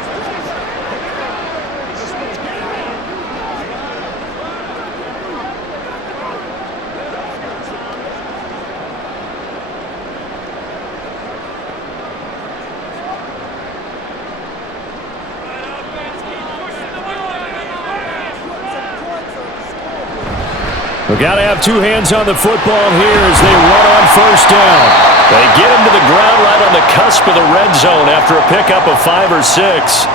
We've got to have 2 hands on the football here as they run on first down. They get him to the ground right on the cusp of the red zone after a pickup of 5 or 6.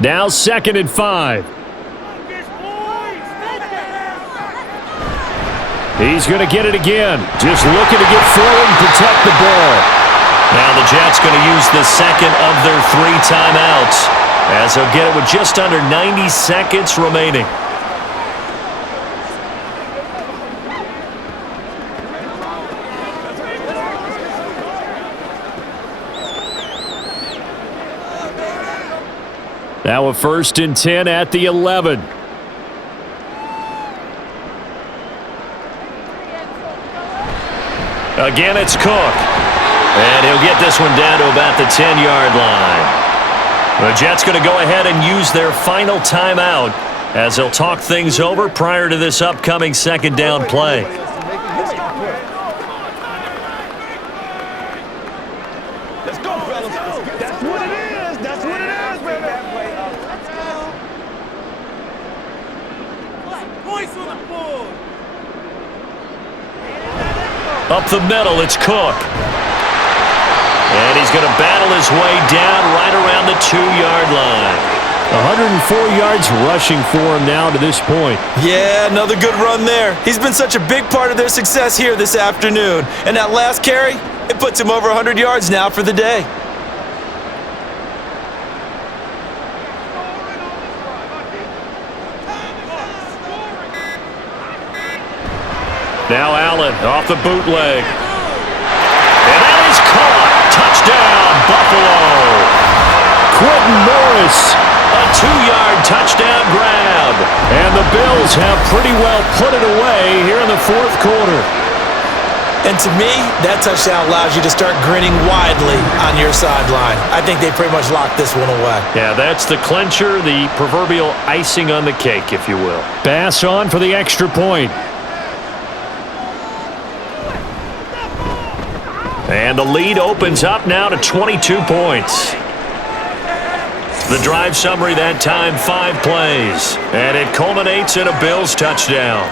Now 2nd and 5. He's going to get it again. Just looking to get forward and protect the ball. Now the Jets going to use the second of their 3 timeouts as they'll get it with just under 90 seconds remaining. Now a 1st and 10 at the 11. Again, it's Cook. And he'll get this one down to about the 10-yard line. The Jets going to go ahead and use their final timeout as they'll talk things over prior to this upcoming 2nd down play. Up the middle, it's Cook. And he's going to battle his way down right around the 2-yard line. 104 yards rushing for him now to this point. Yeah, another good run there. He's been such a big part of their success here this afternoon. And that last carry, it puts him over 100 yards now for the day. Now Allen off the bootleg. And that is caught. Touchdown, Buffalo. Quentin Morris, a 2-yard touchdown grab. And the Bills have pretty well put it away here in the fourth quarter. And to me, that touchdown allows you to start grinning widely on your sideline. I think they pretty much locked this one away. Yeah, that's the clincher, the proverbial icing on the cake, if you will. Pass on for the extra point. And the lead opens up now to 22 points. The drive summary that time, 5 plays. And it culminates in a Bills touchdown.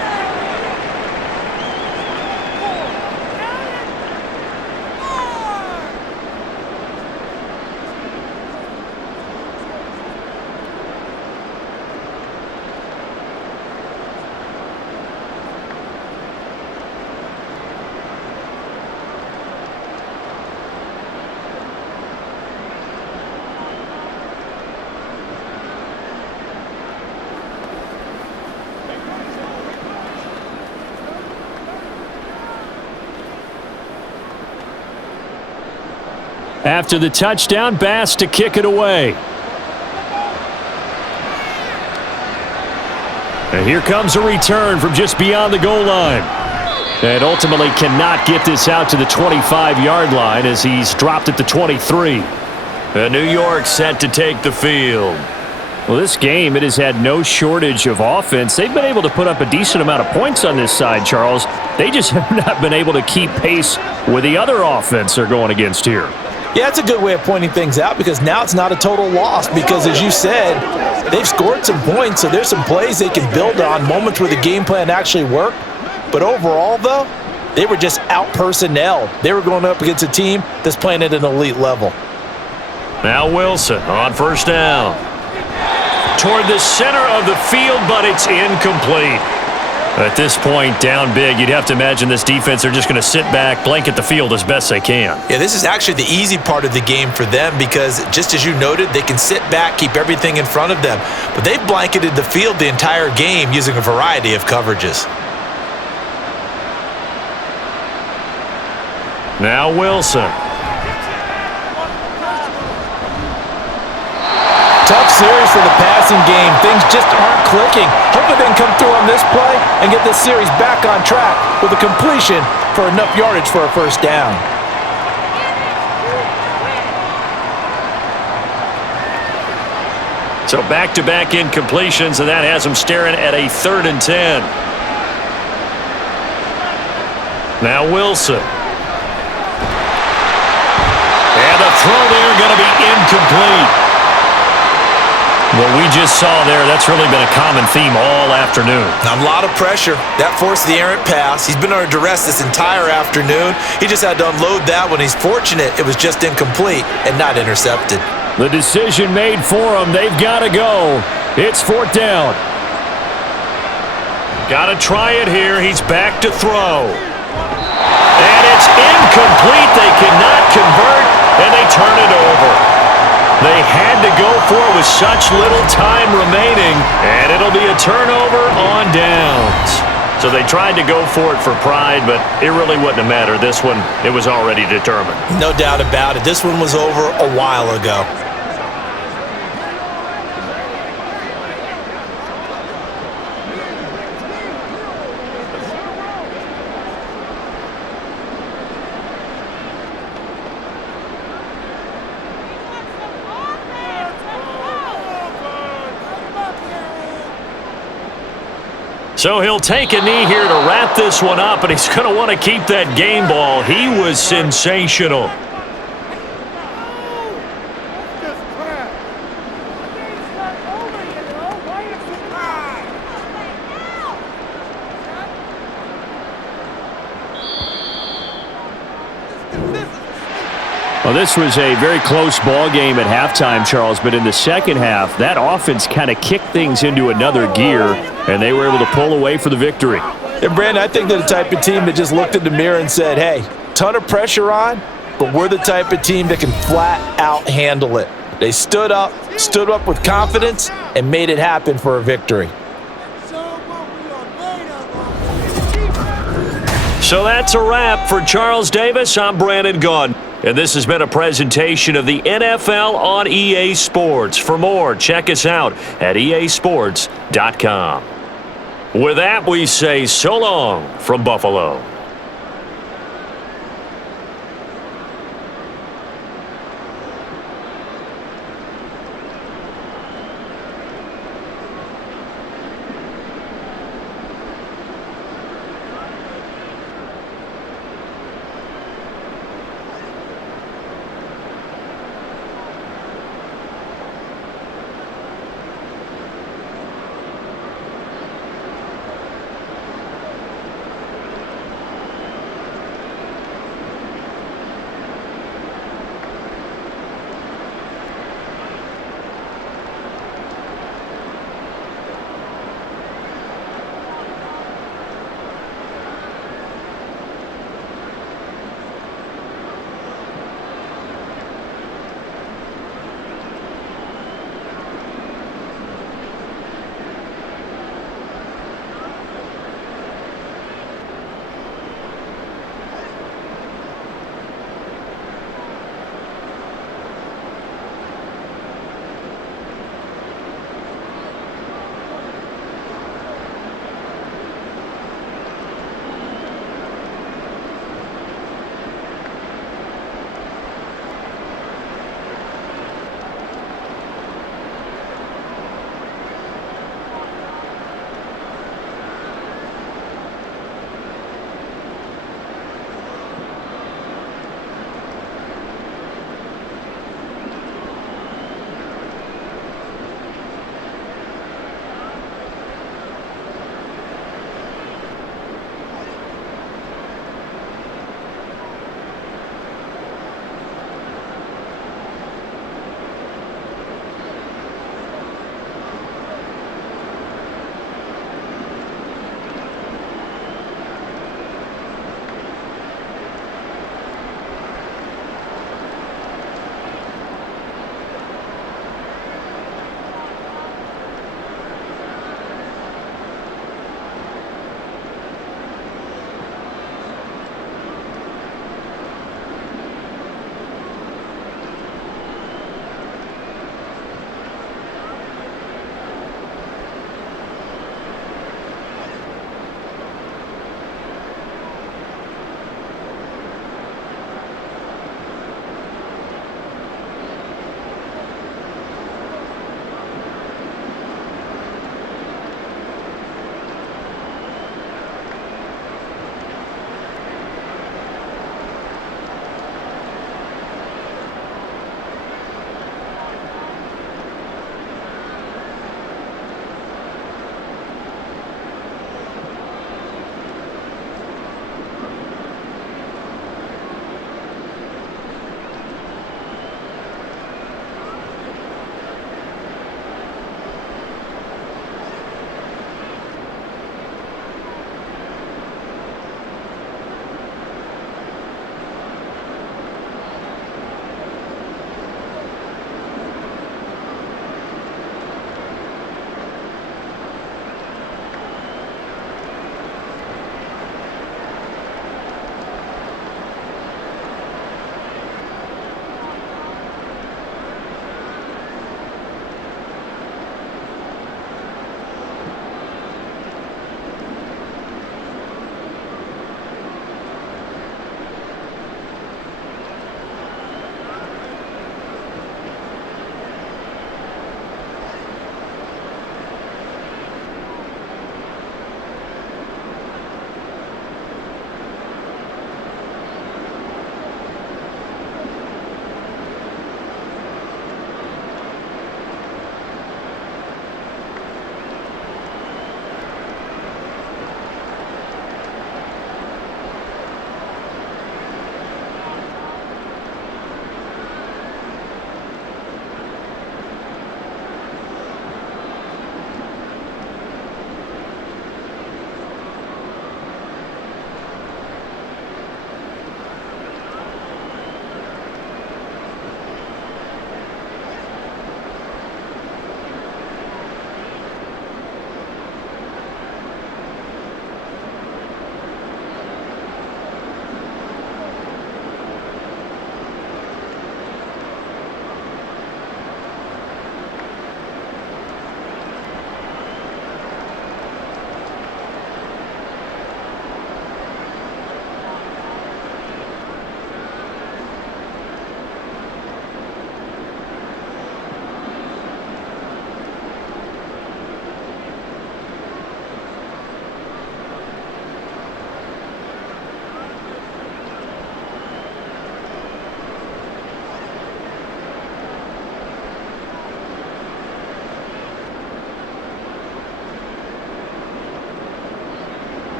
After the touchdown, Bass to kick it away. And here comes a return from just beyond the goal line. And ultimately cannot get this out to the 25-yard line as he's dropped at the 23. And New York set to take the field. Well, this game, it has had no shortage of offense. They've been able to put up a decent amount of points on this side, Charles. They just have not been able to keep pace with the other offense they're going against here. Yeah, that's a good way of pointing things out because now it's not a total loss because, as you said, they've scored some points, so there's some plays they can build on, moments where the game plan actually worked. But overall, though, they were just out-personnelled. They were going up against a team that's playing at an elite level. Now Wilson on first down. Toward the center of the field, but it's incomplete. At this point, down big, you'd have to imagine this defense, they're just going to sit back, blanket the field as best they can. Yeah, this is actually the easy part of the game for them because, just as you noted, they can sit back, keep everything in front of them. But they've blanketed the field the entire game using a variety of coverages. Now Wilson. Tough series for the passing game. Things just aren't clicking. Hopefully they can come through on this play and get this series back on track with a completion for enough yardage for a first down. So back-to-back incompletions, and that has them staring at a 3rd and 10. Now Wilson. And the throw there going to be incomplete. What we just saw there, that's really been a common theme all afternoon. Now, a lot of pressure. That forced the errant pass. He's been under duress this entire afternoon. He just had to unload that one. He's fortunate it was just incomplete and not intercepted. The decision made for him. They've got to go. It's 4th down. Got to try it here. He's back to throw. And it's incomplete. They cannot convert, and they turn it over. They had to go for it with such little time remaining, and it'll be a turnover on downs. So they tried to go for it for pride, but it really wouldn't have mattered. This one, it was already determined. No doubt about it. This one was over a while ago. So he'll take a knee here to wrap this one up, and he's going to want to keep that game ball. He was sensational. Well, this was a very close ball game at halftime, Charles, but in the second half, that offense kind of kicked things into another gear, and they were able to pull away for the victory. And, Brandon, I think they're the type of team that just looked in the mirror and said, hey, ton of pressure on, but we're the type of team that can flat out handle it. They stood up with confidence, and made it happen for a victory. So that's a wrap. For Charles Davis, I'm Brandon Gunn. And this has been a presentation of the NFL on EA Sports. For more, check us out at easports.com. With that, we say so long from Buffalo.